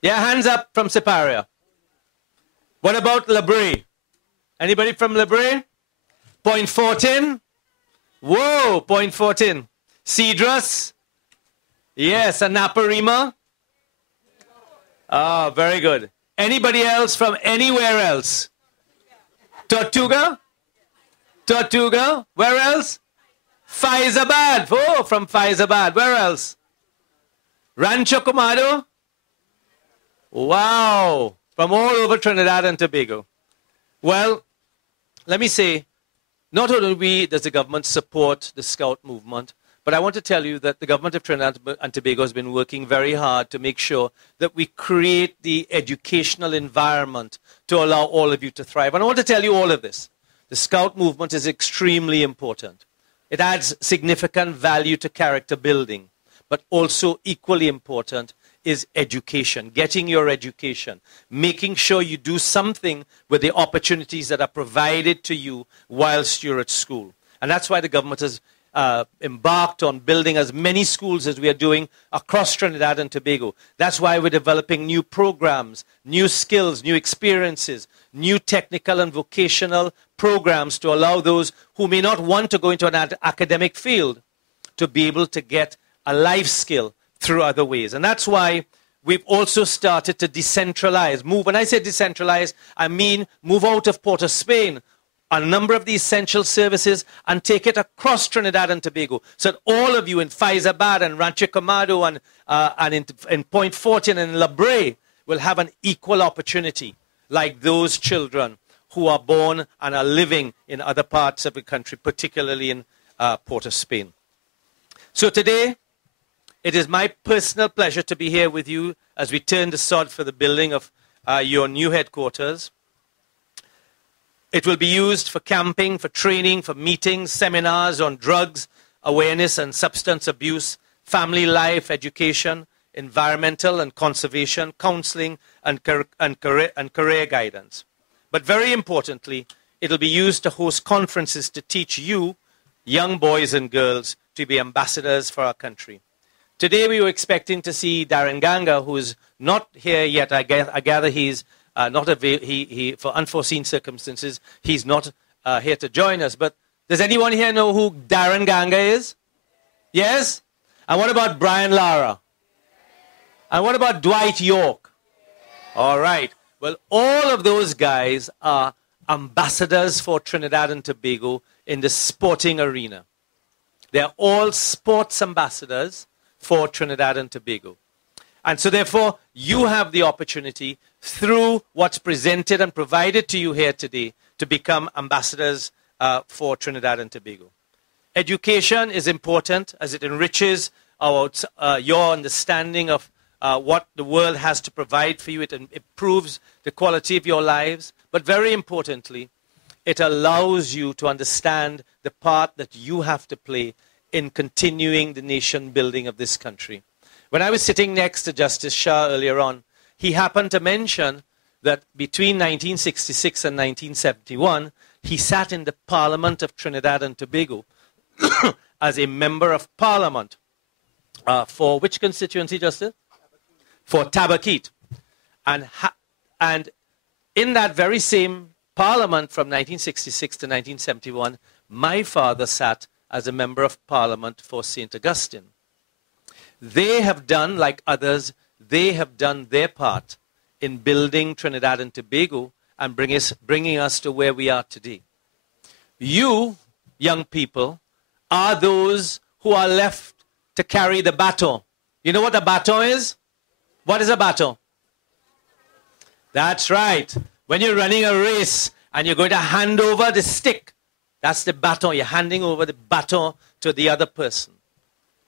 Yeah, hands up from Siparia. What about Labre? Anybody from Labre? Point Fortin? Whoa, Point Fortin. Cedras? Yes, and Naparima? Ah, very good. Anybody else from anywhere else? Tortuga? Tortuga. Where else? Faizabad. Oh, from Faizabad. Where else? Rancho Comado? Wow. From all over Trinidad and Tobago. Well, let me say, not only does the government support the Scout movement, but I want to tell you that the government of Trinidad and Tobago has been working very hard to make sure that we create the educational environment to allow all of you to thrive. And I want to tell you all of this. The Scout movement is extremely important. It adds significant value to character building, but also equally important is education, getting your education, making sure you do something with the opportunities that are provided to you whilst you're at school. And that's why the government has embarked on building as many schools as we are doing across Trinidad and Tobago. That's why we're developing new programs, new skills, new experiences, new technical and vocational programs to allow those who may not want to go into an academic field to be able to get a life skill through other ways. And that's why we've also started to decentralize. When I say decentralize, I mean move out of Port of Spain a number of the essential services and take it across Trinidad and Tobago. So that all of you in Faizabad and Rancho Comado and in Point Fortin and La Brea will have an equal opportunity like those children who are born and are living in other parts of the country, particularly in Port of Spain. So today, it is my personal pleasure to be here with you as we turn the sod for the building of your new headquarters. It will be used for camping, for training, for meetings, seminars on drugs, awareness and substance abuse, family life, education, environmental and conservation, counseling, and career guidance. But very importantly, it will be used to host conferences to teach you, young boys and girls, to be ambassadors for our country. Today we were expecting to see Darren Ganga, who is not here yet. I gather he's not for unforeseen circumstances, he's not here to join us. But does anyone here know who Darren Ganga is? Yes? And what about Brian Lara? And what about Dwight York? All right. Well, all of those guys are ambassadors for Trinidad and Tobago in the sporting arena. They're all sports ambassadors for Trinidad and Tobago. And so therefore, you have the opportunity through what's presented and provided to you here today to become ambassadors for Trinidad and Tobago. Education is important as it enriches your understanding of what the world has to provide for you. It improves the quality of your lives. But very importantly, it allows you to understand the part that you have to play in continuing the nation building of this country. When I was sitting next to Justice Shah earlier on, he happened to mention that between 1966 and 1971, he sat in the Parliament of Trinidad and Tobago as a member of Parliament for which constituency, Justice? For Tabaquite. And in that very same Parliament from 1966 to 1971, my father sat as a member of Parliament for St. Augustine. They have done, like others, they have done their part in building Trinidad and Tobago and bringing us to where we are today. You, young people, are those who are left to carry the baton. You know what a baton is? What is a baton? That's right. When you're running a race and you're going to hand over the stick, that's the baton. You're handing over the baton to the other person.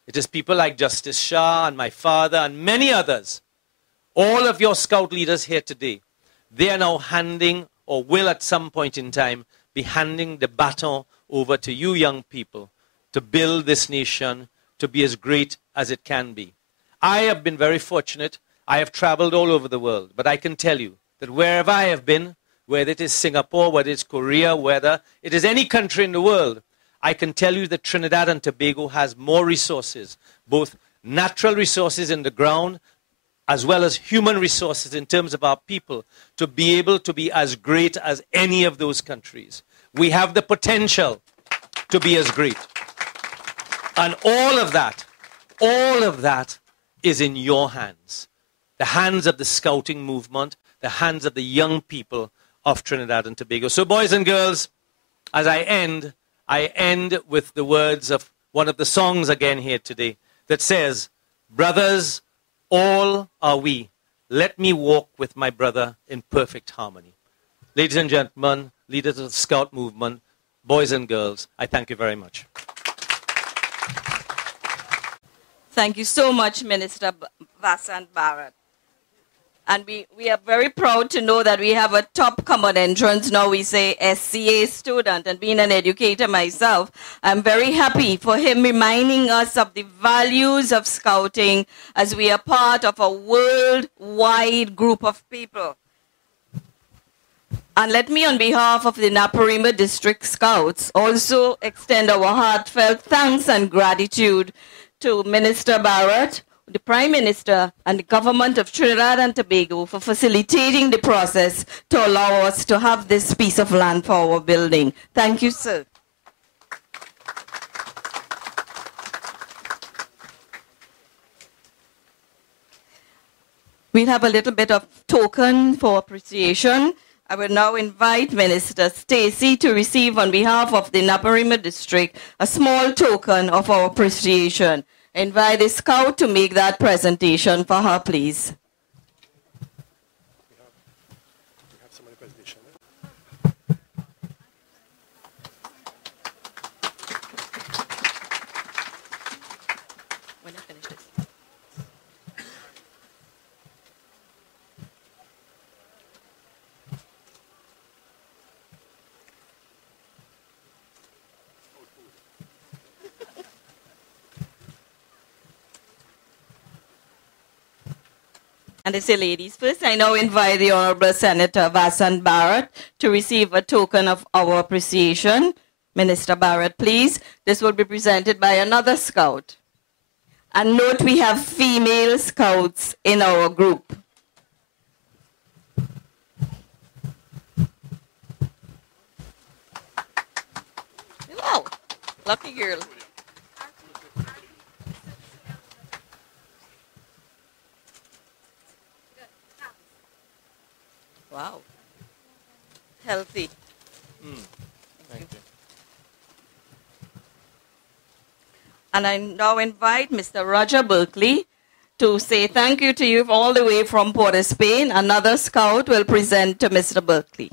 It is people like Justice Shah and my father and many others. All of your scout leaders here today, they are now handing, or will at some point in time, be handing the baton over to you young people to build this nation to be as great as it can be. I have been very fortunate. I have traveled all over the world, but I can tell you that wherever I have been, whether it is Singapore, whether it's Korea, whether it is any country in the world, I can tell you that Trinidad and Tobago has more resources, both natural resources in the ground, as well as human resources in terms of our people, to be able to be as great as any of those countries. We have the potential to be as great. And all of that is in your hands. the hands of the scouting movement, the hands of the young people of Trinidad and Tobago. So boys and girls, as I end with the words of one of the songs again here today that says, brothers, all are we. Let me walk with my brother in perfect harmony. Ladies and gentlemen, leaders of the Scout movement, boys and girls, I thank you very much. Thank you so much, Minister Vasant Bharat. And we are very proud to know that we have a top common entrance now. We say SCA student, and being an educator myself, I'm very happy for him reminding us of the values of scouting as we are part of a worldwide group of people. And let me, on behalf of the Naparima District Scouts, also extend our heartfelt thanks and gratitude to Minister Bharat, the Prime Minister, and the government of Trinidad and Tobago for facilitating the process to allow us to have this piece of land for our building. Thank you, sir. We'll have a little bit of token for appreciation. I will now invite Minister Stacy to receive on behalf of the Naparima District a small token of our appreciation. Invite the scout to make that presentation for her, please. And they say ladies first. I now invite the Honorable Senator Vasant Bharat to receive a token of our appreciation. Minister Bharat, please. This will be presented by another scout. And note we have female scouts in our group. Wow, lucky girl. Wow. Healthy. Thank you. And I now invite Mr. Roger Berkeley to say thank you to you all the way from Port of Spain. Another scout will present to Mr. Berkeley.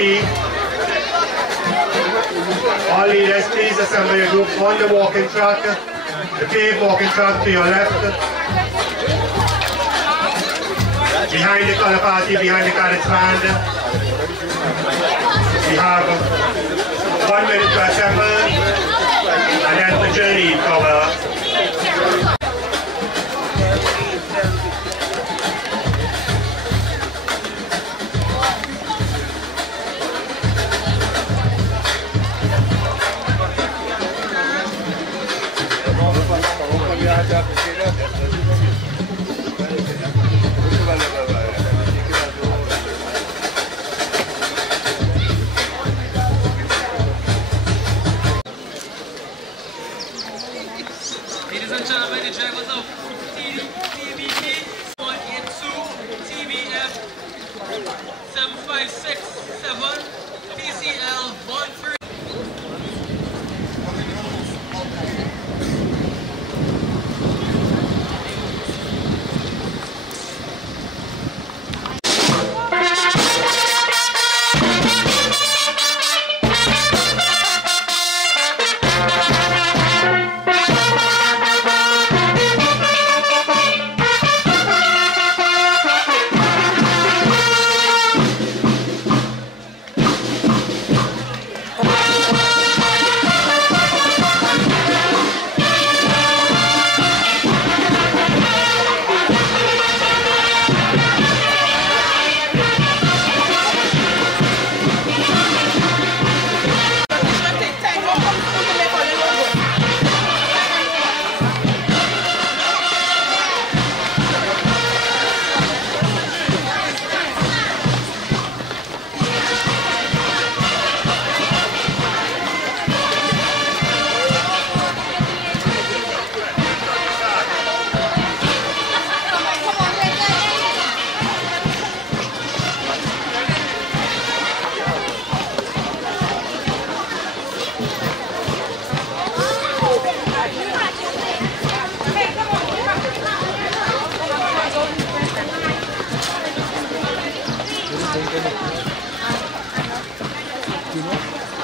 party. All leaders, please assemble your groups on the walking track, the paved walking track to your left. Behind the color party, behind the carriage stand. We have 1 minute to assemble, and then the journey cover. Ladies and gentlemen, the drivers of TBP 182, TBF 7567, PCL 13.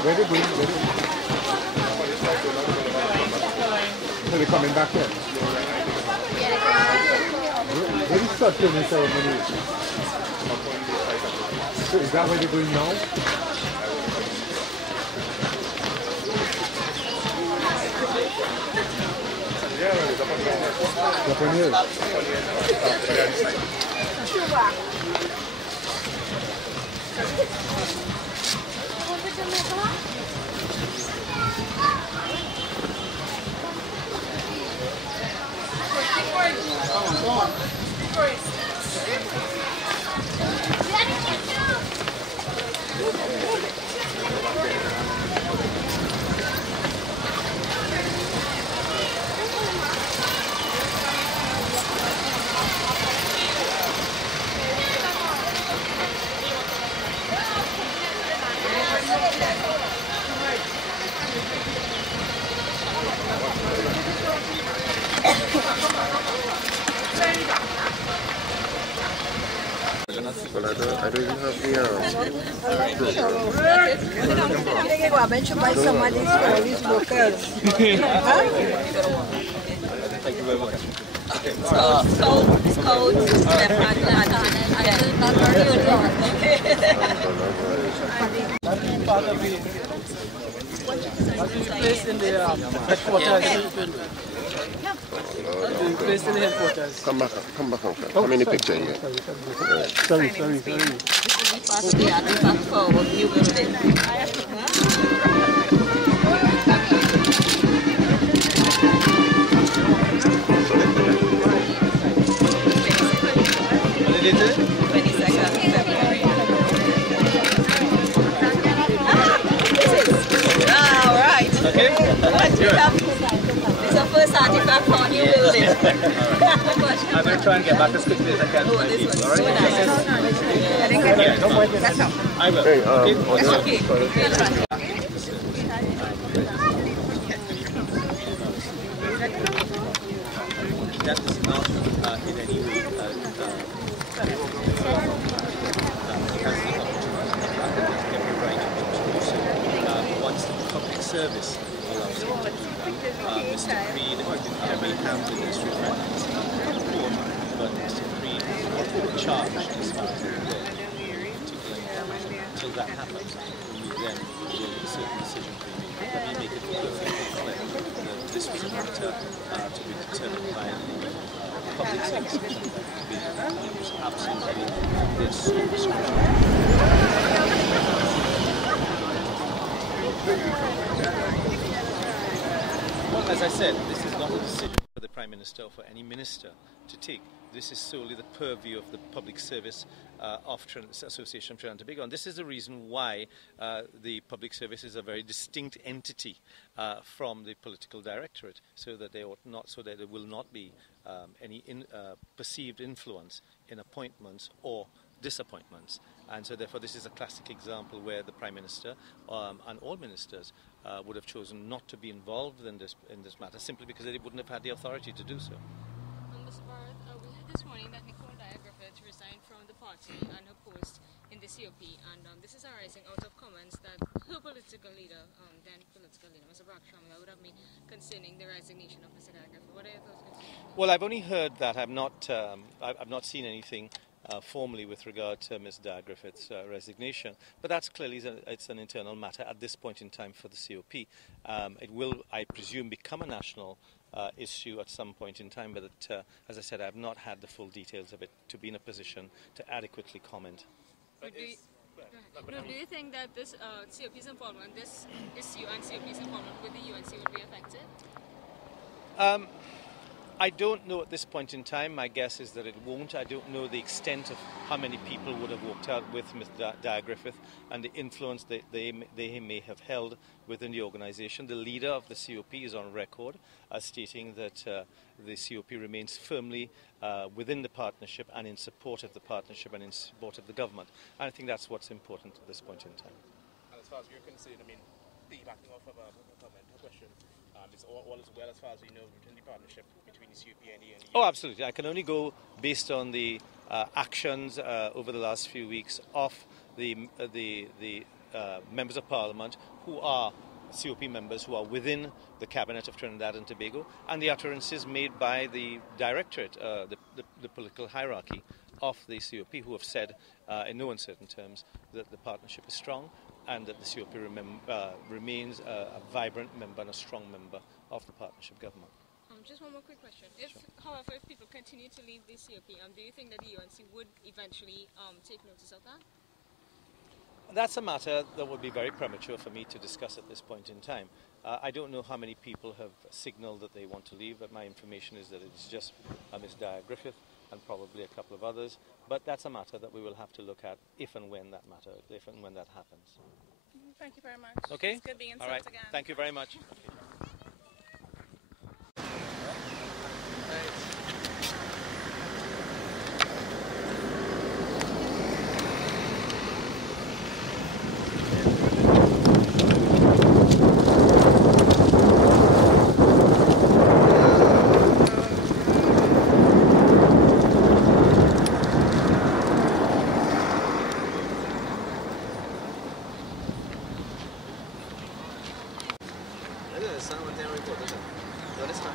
Where are they going? So they're coming back here. Where is such a ceremony? So is that where they're going now? Up on here. Well, I don't even have the I bet you buy some of these for these workers. Thank you very much. Placed in the headquarters. Placed in the headquarters. Come back, Uncle. Come in the picture here. Sorry. It's the first artifact for a new building. I'm going to try and get back as quickly as I can to my people, all right? That's all. I will. Hey, Okay. That is not in any way has the opportunity service allows him to do that. Mr. Creed may have the Ministry of Finance report, but Mr. Creed is not charged as far as I'm aware, particular information. Until that happens, we then will make a certain decision to be made. Let me make it perfectly clear that this was a matter to be determined by the public service committee to be used absolutely their sole discretion. Well, as I said, this is not a decision for the Prime Minister or for any minister to take. This is solely the purview of the Public Service of Association of Trinidad and Tobago. And this is the reason why the Public Service is a very distinct entity from the Political Directorate, so that there will not be any perceived influence in appointments or disappointments. And so therefore this is a classic example where the Prime Minister and all ministers would have chosen not to be involved in this matter simply because they wouldn't have had the authority to do so. Mr. Barrett, we heard this morning that Nicole Dyer-Griffith resigned from the party and her post in the COP, and this is arising out of comments that her political leader, then political leader, Mr. Brackstrom, would have made concerning the resignation of Mr. Dyer-Griffith. What are your thoughts? Well, I've only heard that. I've not seen anything formally with regard to Ms. Dyer-Griffith's resignation, but that's clearly it's an internal matter at this point in time for the COP. It will, I presume, become a national issue at some point in time, but as I said, I've not had the full details of it to be in a position to adequately comment. Do you think that this COP's involvement, this issue and COP's involvement with the UNC would be affected? I don't know at this point in time. My guess is that it won't. I don't know the extent of how many people would have walked out with Ms. Dyer-Griffith and the influence that they may have held within the organisation. The leader of the COP is on record as stating that the COP remains firmly within the partnership and in support of the partnership and in support of the government. And I think that's what's important at this point in time. And as far as you're concerned, I mean, piggybacking off of a question, it's all as well as far as we know within the partnership between the COP and the Oh, absolutely. I can only go based on the actions over the last few weeks of the members of Parliament who are COP members who are within the Cabinet of Trinidad and Tobago, and the utterances made by the Directorate, the political hierarchy of the COP, who have said in no uncertain terms that the partnership is strong and that the COP remains a vibrant member and a strong member of the partnership government. Just one more quick question. However, if people continue to leave the COP, do you think that the UNC would eventually take notice of that? That's a matter that would be very premature for me to discuss at this point in time. I don't know how many people have signalled that they want to leave, but my information is that it's just Ms. Dyer-Griffith and probably a couple of others. But that's a matter that we will have to look at if and when that happens. Thank you very much. Okay? It's good being in All right. again. Thank you very much. Someone there reported it. What is that?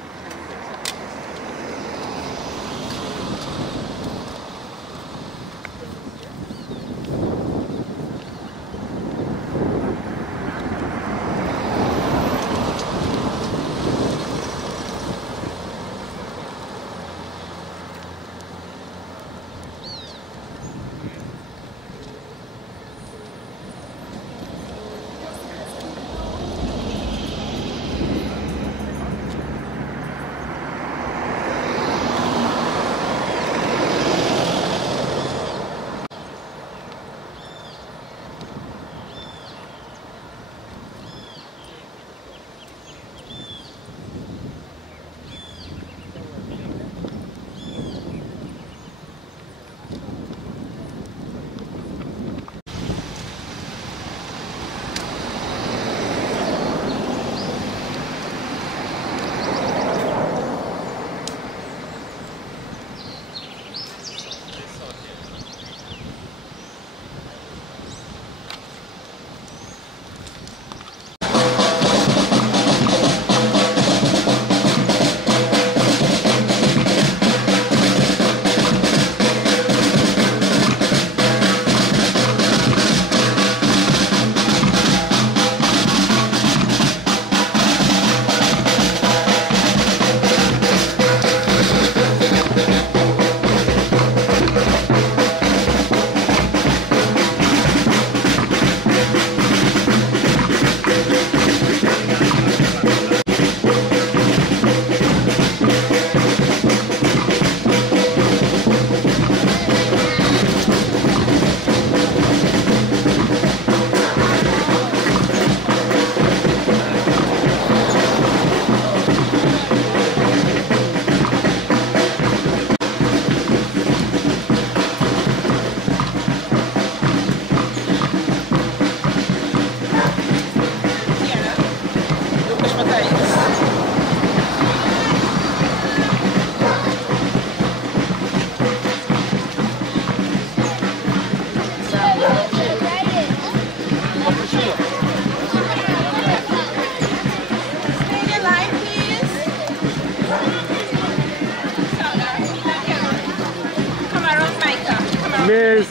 Miss.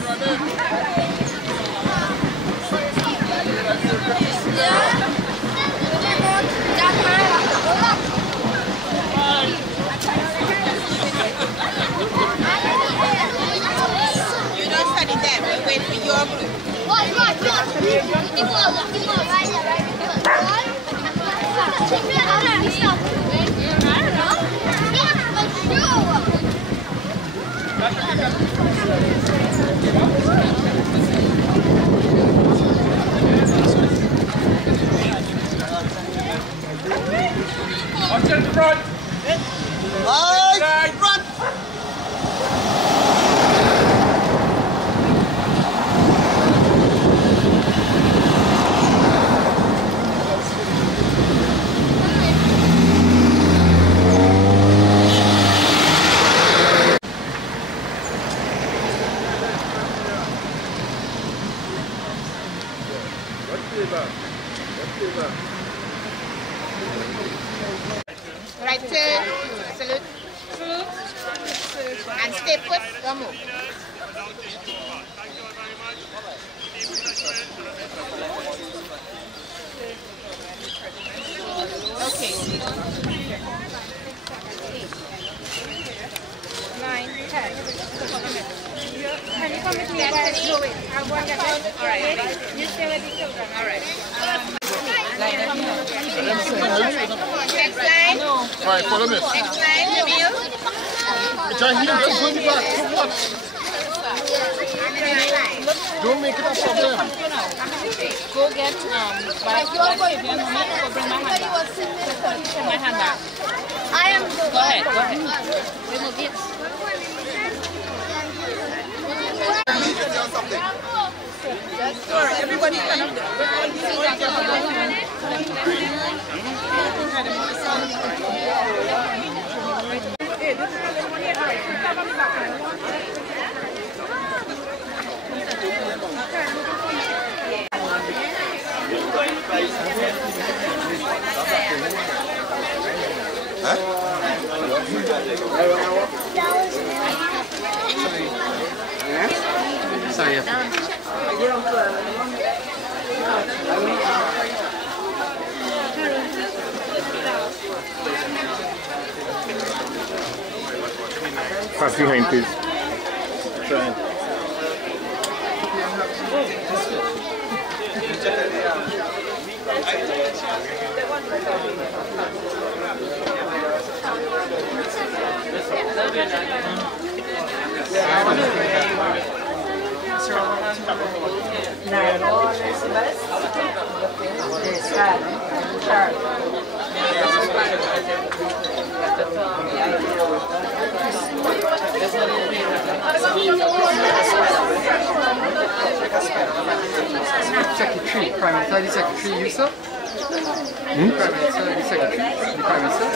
You don't study them, you wait for your group. Watch in front! Front! Right turn, salute, and stay put, don't move. Okay. 9, 10. Can you come with me? I'll go and get it. All right. You stay with the children. All right. Next line. All right, follow me. Next line, Jamil. Which I hear, just go back. So what? Don't make it a problem. Go get, but you're going to bring my hand back. Put my hand back. I am. Go ahead. Remove it. Everybody Sorry. Pass behind, please. Try. Secretary, Prime Minister, Secretary, you sir? Prime Minister, the Secretary, the Prime Minister.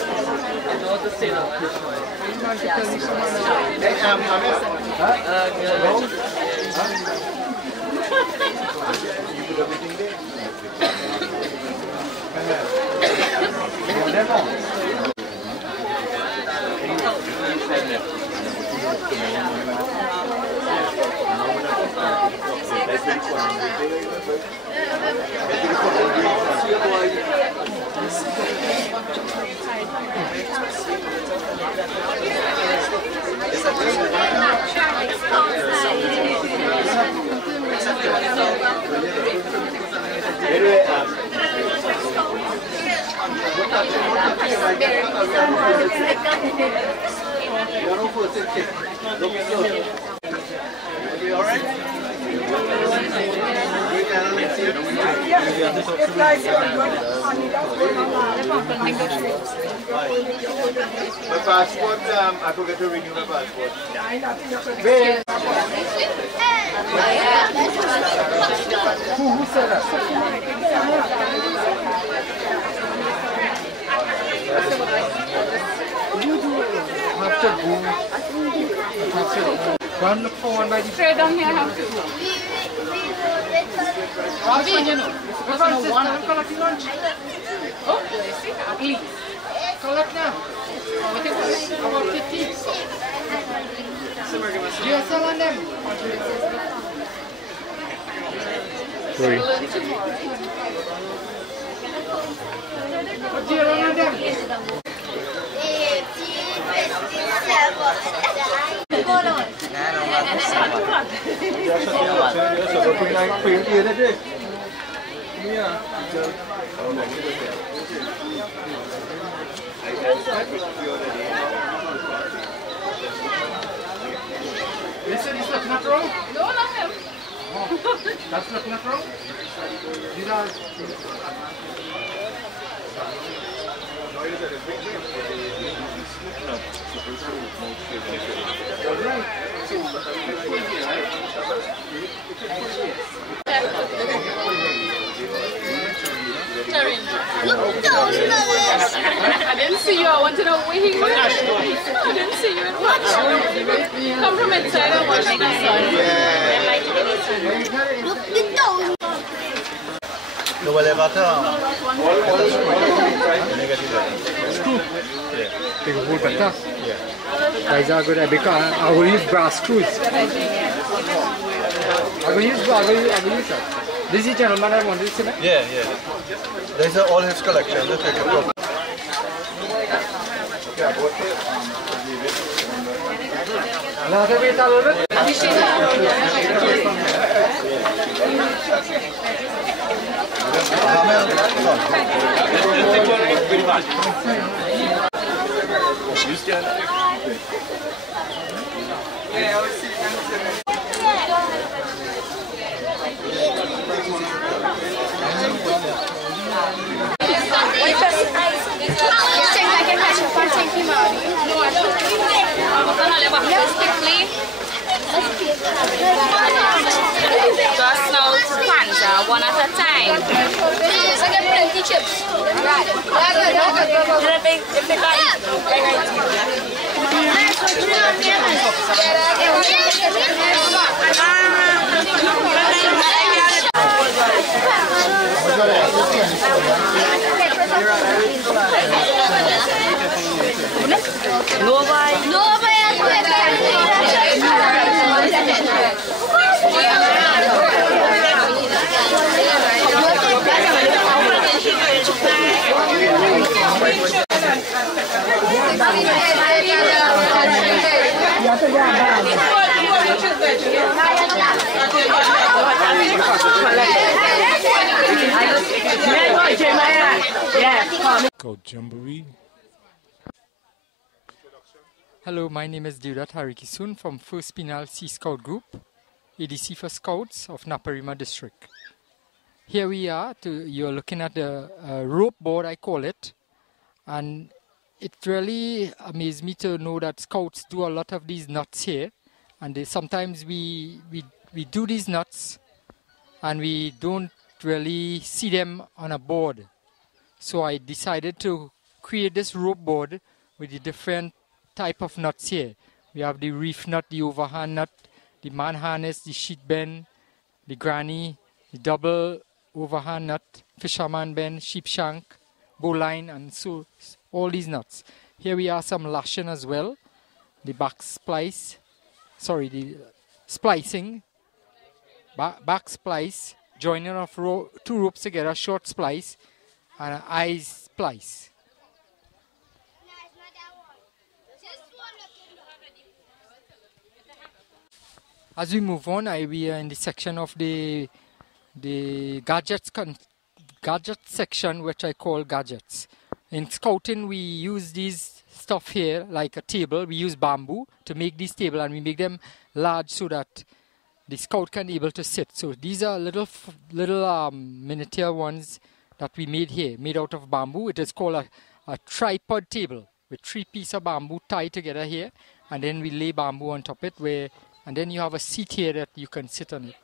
The passport, I forgot to renew the passport. Who said that? You do have to go. Have to run the phone by the Straight down here, have to go. Which one you know? Which one you want? I'm collecting lunch. Oh, see, at least. Collect now. I think about 50. GSL on them. Sorry. What GSL on them? Listen, is that not wrong? No, not him. Oh, that's not wrong? These are... I didn't see you. I wanted to know where he was. I didn't see you in watch. Come from inside and watch the sun. No, whatever. Take a wood better. Guys are good because I will use brass screws. I will use that. This is the gentleman I wanted to see. Yeah, yeah. There's all his collection. Let's take a look. Another bit a little bit. Just now to Panza, one at a time. So get plenty chips. Right. Called Jamboree. Hello, my name is Deodat Harikisun from First Penal Sea Scout Group, ADC for Scouts of Naparima District. Here we are, you're looking at the rope board, I call it, and it really amazed me to know that Scouts do a lot of these knots here, and sometimes we do these knots and we don't really see them on a board. So I decided to create this rope board with the different type of knots here. We have the reef knot, the overhand knot, the man harness, the sheet bend, the granny, the double overhand knot, fisherman bend, sheep shank, bowline, and so all these knots. Here we have some lashing as well, the back splice, sorry, the splicing, back splice, joining of two ropes together, short splice, and an eye splice. As we move on, we are in the section of the gadgets section, which I call gadgets. In scouting, we use these stuff here like a table. We use bamboo to make these tables, and we make them large so that the scout can be able to sit. So these are little miniature ones that we made here, made out of bamboo. It is called a tripod table with 3 pieces of bamboo tied together here, and then we lay bamboo on top of it, and then you have a seat here that you can sit on it.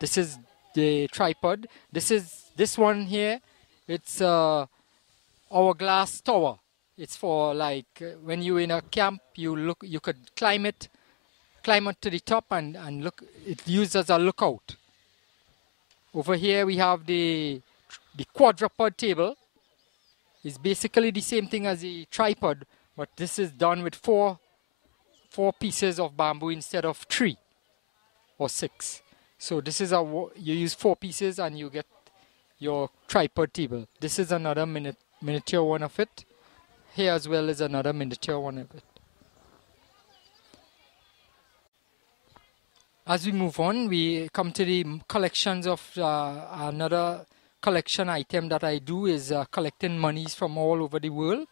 This is the tripod. This one here, it's hourglass tower. It's for like when you're in a camp, you could climb up to the top and look. It's used as a lookout. Over here we have the quadrupod table. It's basically the same thing as the tripod, but this is done with four 4 pieces of bamboo instead of 3 or 6. So this is you use 4 pieces and you get your tripod table. This is another miniature one of it. Here as well is another miniature one of it. As we move on, we come to the collections of another collection item that I do is collecting monies from all over the world.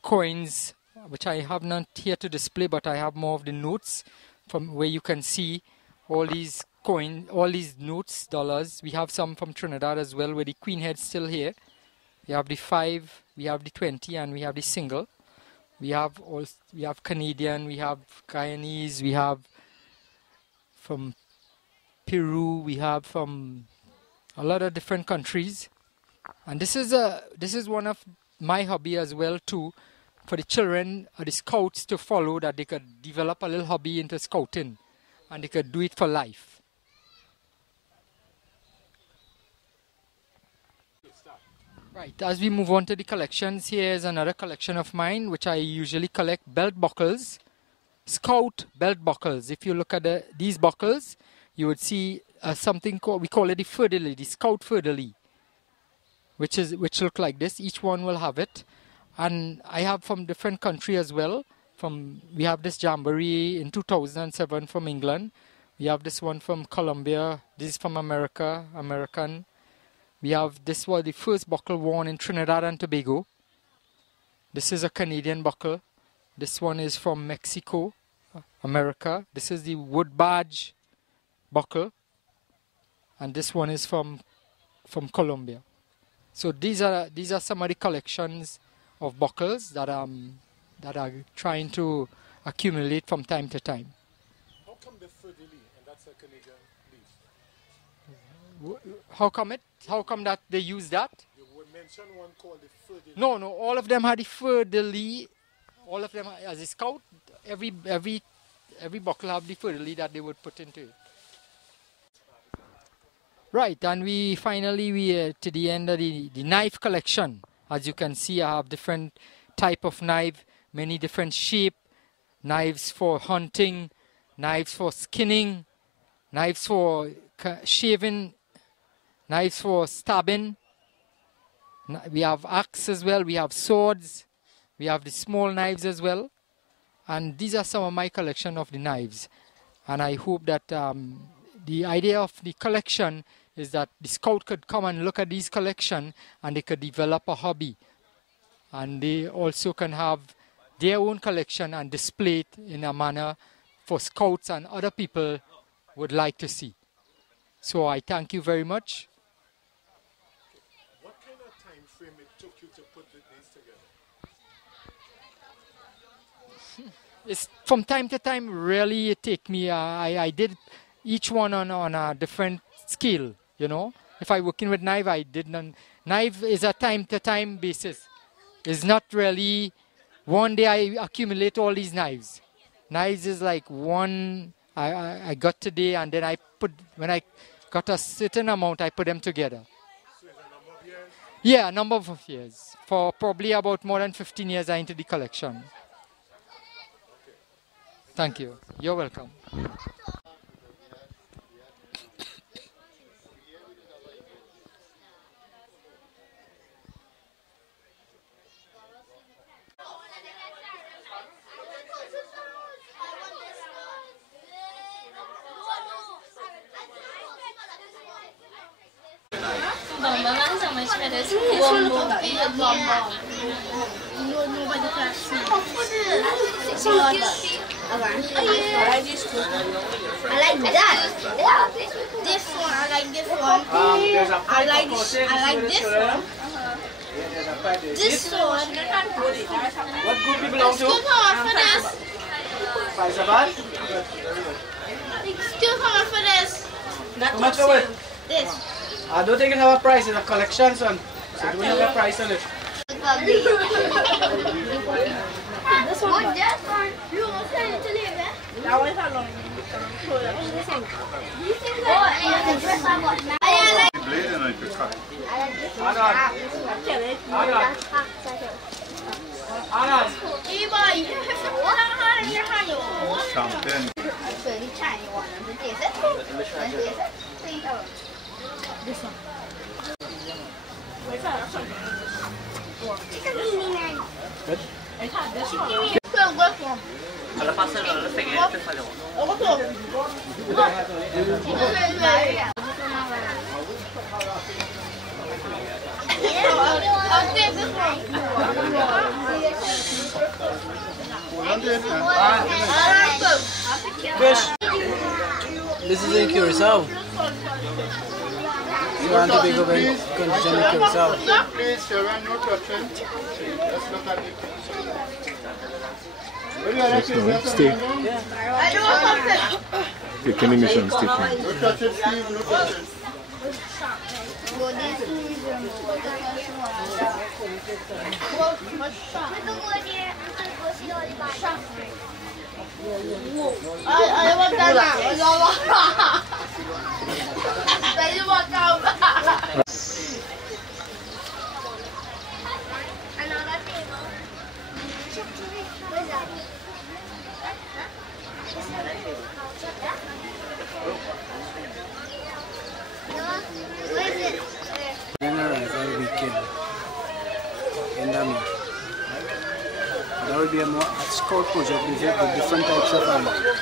Coins, which I have not here to display, but I have more of the notes from where you can see all these coins, all these notes, dollars. We have some from Trinidad as well, where the Queen head's still here. We have the 5, we have the 20, and we have the single. We have Canadian, we have Guyanese, we have from Peru, we have from a lot of different countries. And this is one of my hobby as well too, for the children or the scouts to follow, that they could develop a little hobby into scouting and they could do it for life. Right, as we move on to the collections, here's another collection of mine which I usually collect: belt buckles, scout belt buckles. If you look at these buckles, you would see something we call it the fur-de-lis, the scout fur-de-lis, which look like this. Each one will have it, and I have from different country as well. We have this jamboree in 2007 from England. We have this one from Colombia. This is from American. We have this was the first buckle worn in Trinidad and Tobago. This is a Canadian buckle. This one is from Mexico, America. This is the wood badge buckle, and this one is from Colombia. So these are some of the collections of buckles that I'm trying to accumulate from time to time. How come the fur-de-lis, and that's a Canadian leaf? How come that they use that? You would mention one called the fur-de-lis. No, all of them had the fur-de-lis. All of them, as a scout, every buckle have the fur-de-lis that they would put into it. Right, and we finally to the end of the knife collection. As you can see, I have different type of knife, many different shape, knives for hunting, knives for skinning, knives for shaving, knives for stabbing. We have axe as well, we have swords, we have the small knives as well. And these are some of my collection of the knives. And I hope that the idea of the collection is that the scout could come and look at these collection and they could develop a hobby. And they also can have their own collection and display it in a manner for scouts and other people would like to see. So I thank you very much. What kind of time frame it took you to put these together? It's from time to time, really it take me, I did each one on a different scale, you know. If I working with knife, I did not. Knife is a time to time basis. It's not really one day I accumulate all these knives. Knives is like one I got today, and then when I got a certain amount, I put them together. So it's a number of years? Yeah, a number of years. For probably about more than 15 years I into the collection. Okay. Thank you. You're welcome. Nobody can see. I like this too. I like that. This one, I like this one. I like this one. This one. What group you belong to? Still coming for this. Faisabat? Still coming for this. How much for it? This. I don't think it have a price. It's a collection, son. So do we have a price on it? This one. This one. You want to send it to live, eh? That one is how long? I like the blade and I could cut. this one. Champion. This one. Good? Kalau pasal kalau pengen itu saja. Fish. This is in Curacao. You want to be going condition in Curacao? Please, Sharon, no touching. Let's look at it. Stay. Taking emission statement. No touching, Steve, no touching. I want that. Every weekend in the meet. There will be a scout project with different types of animals.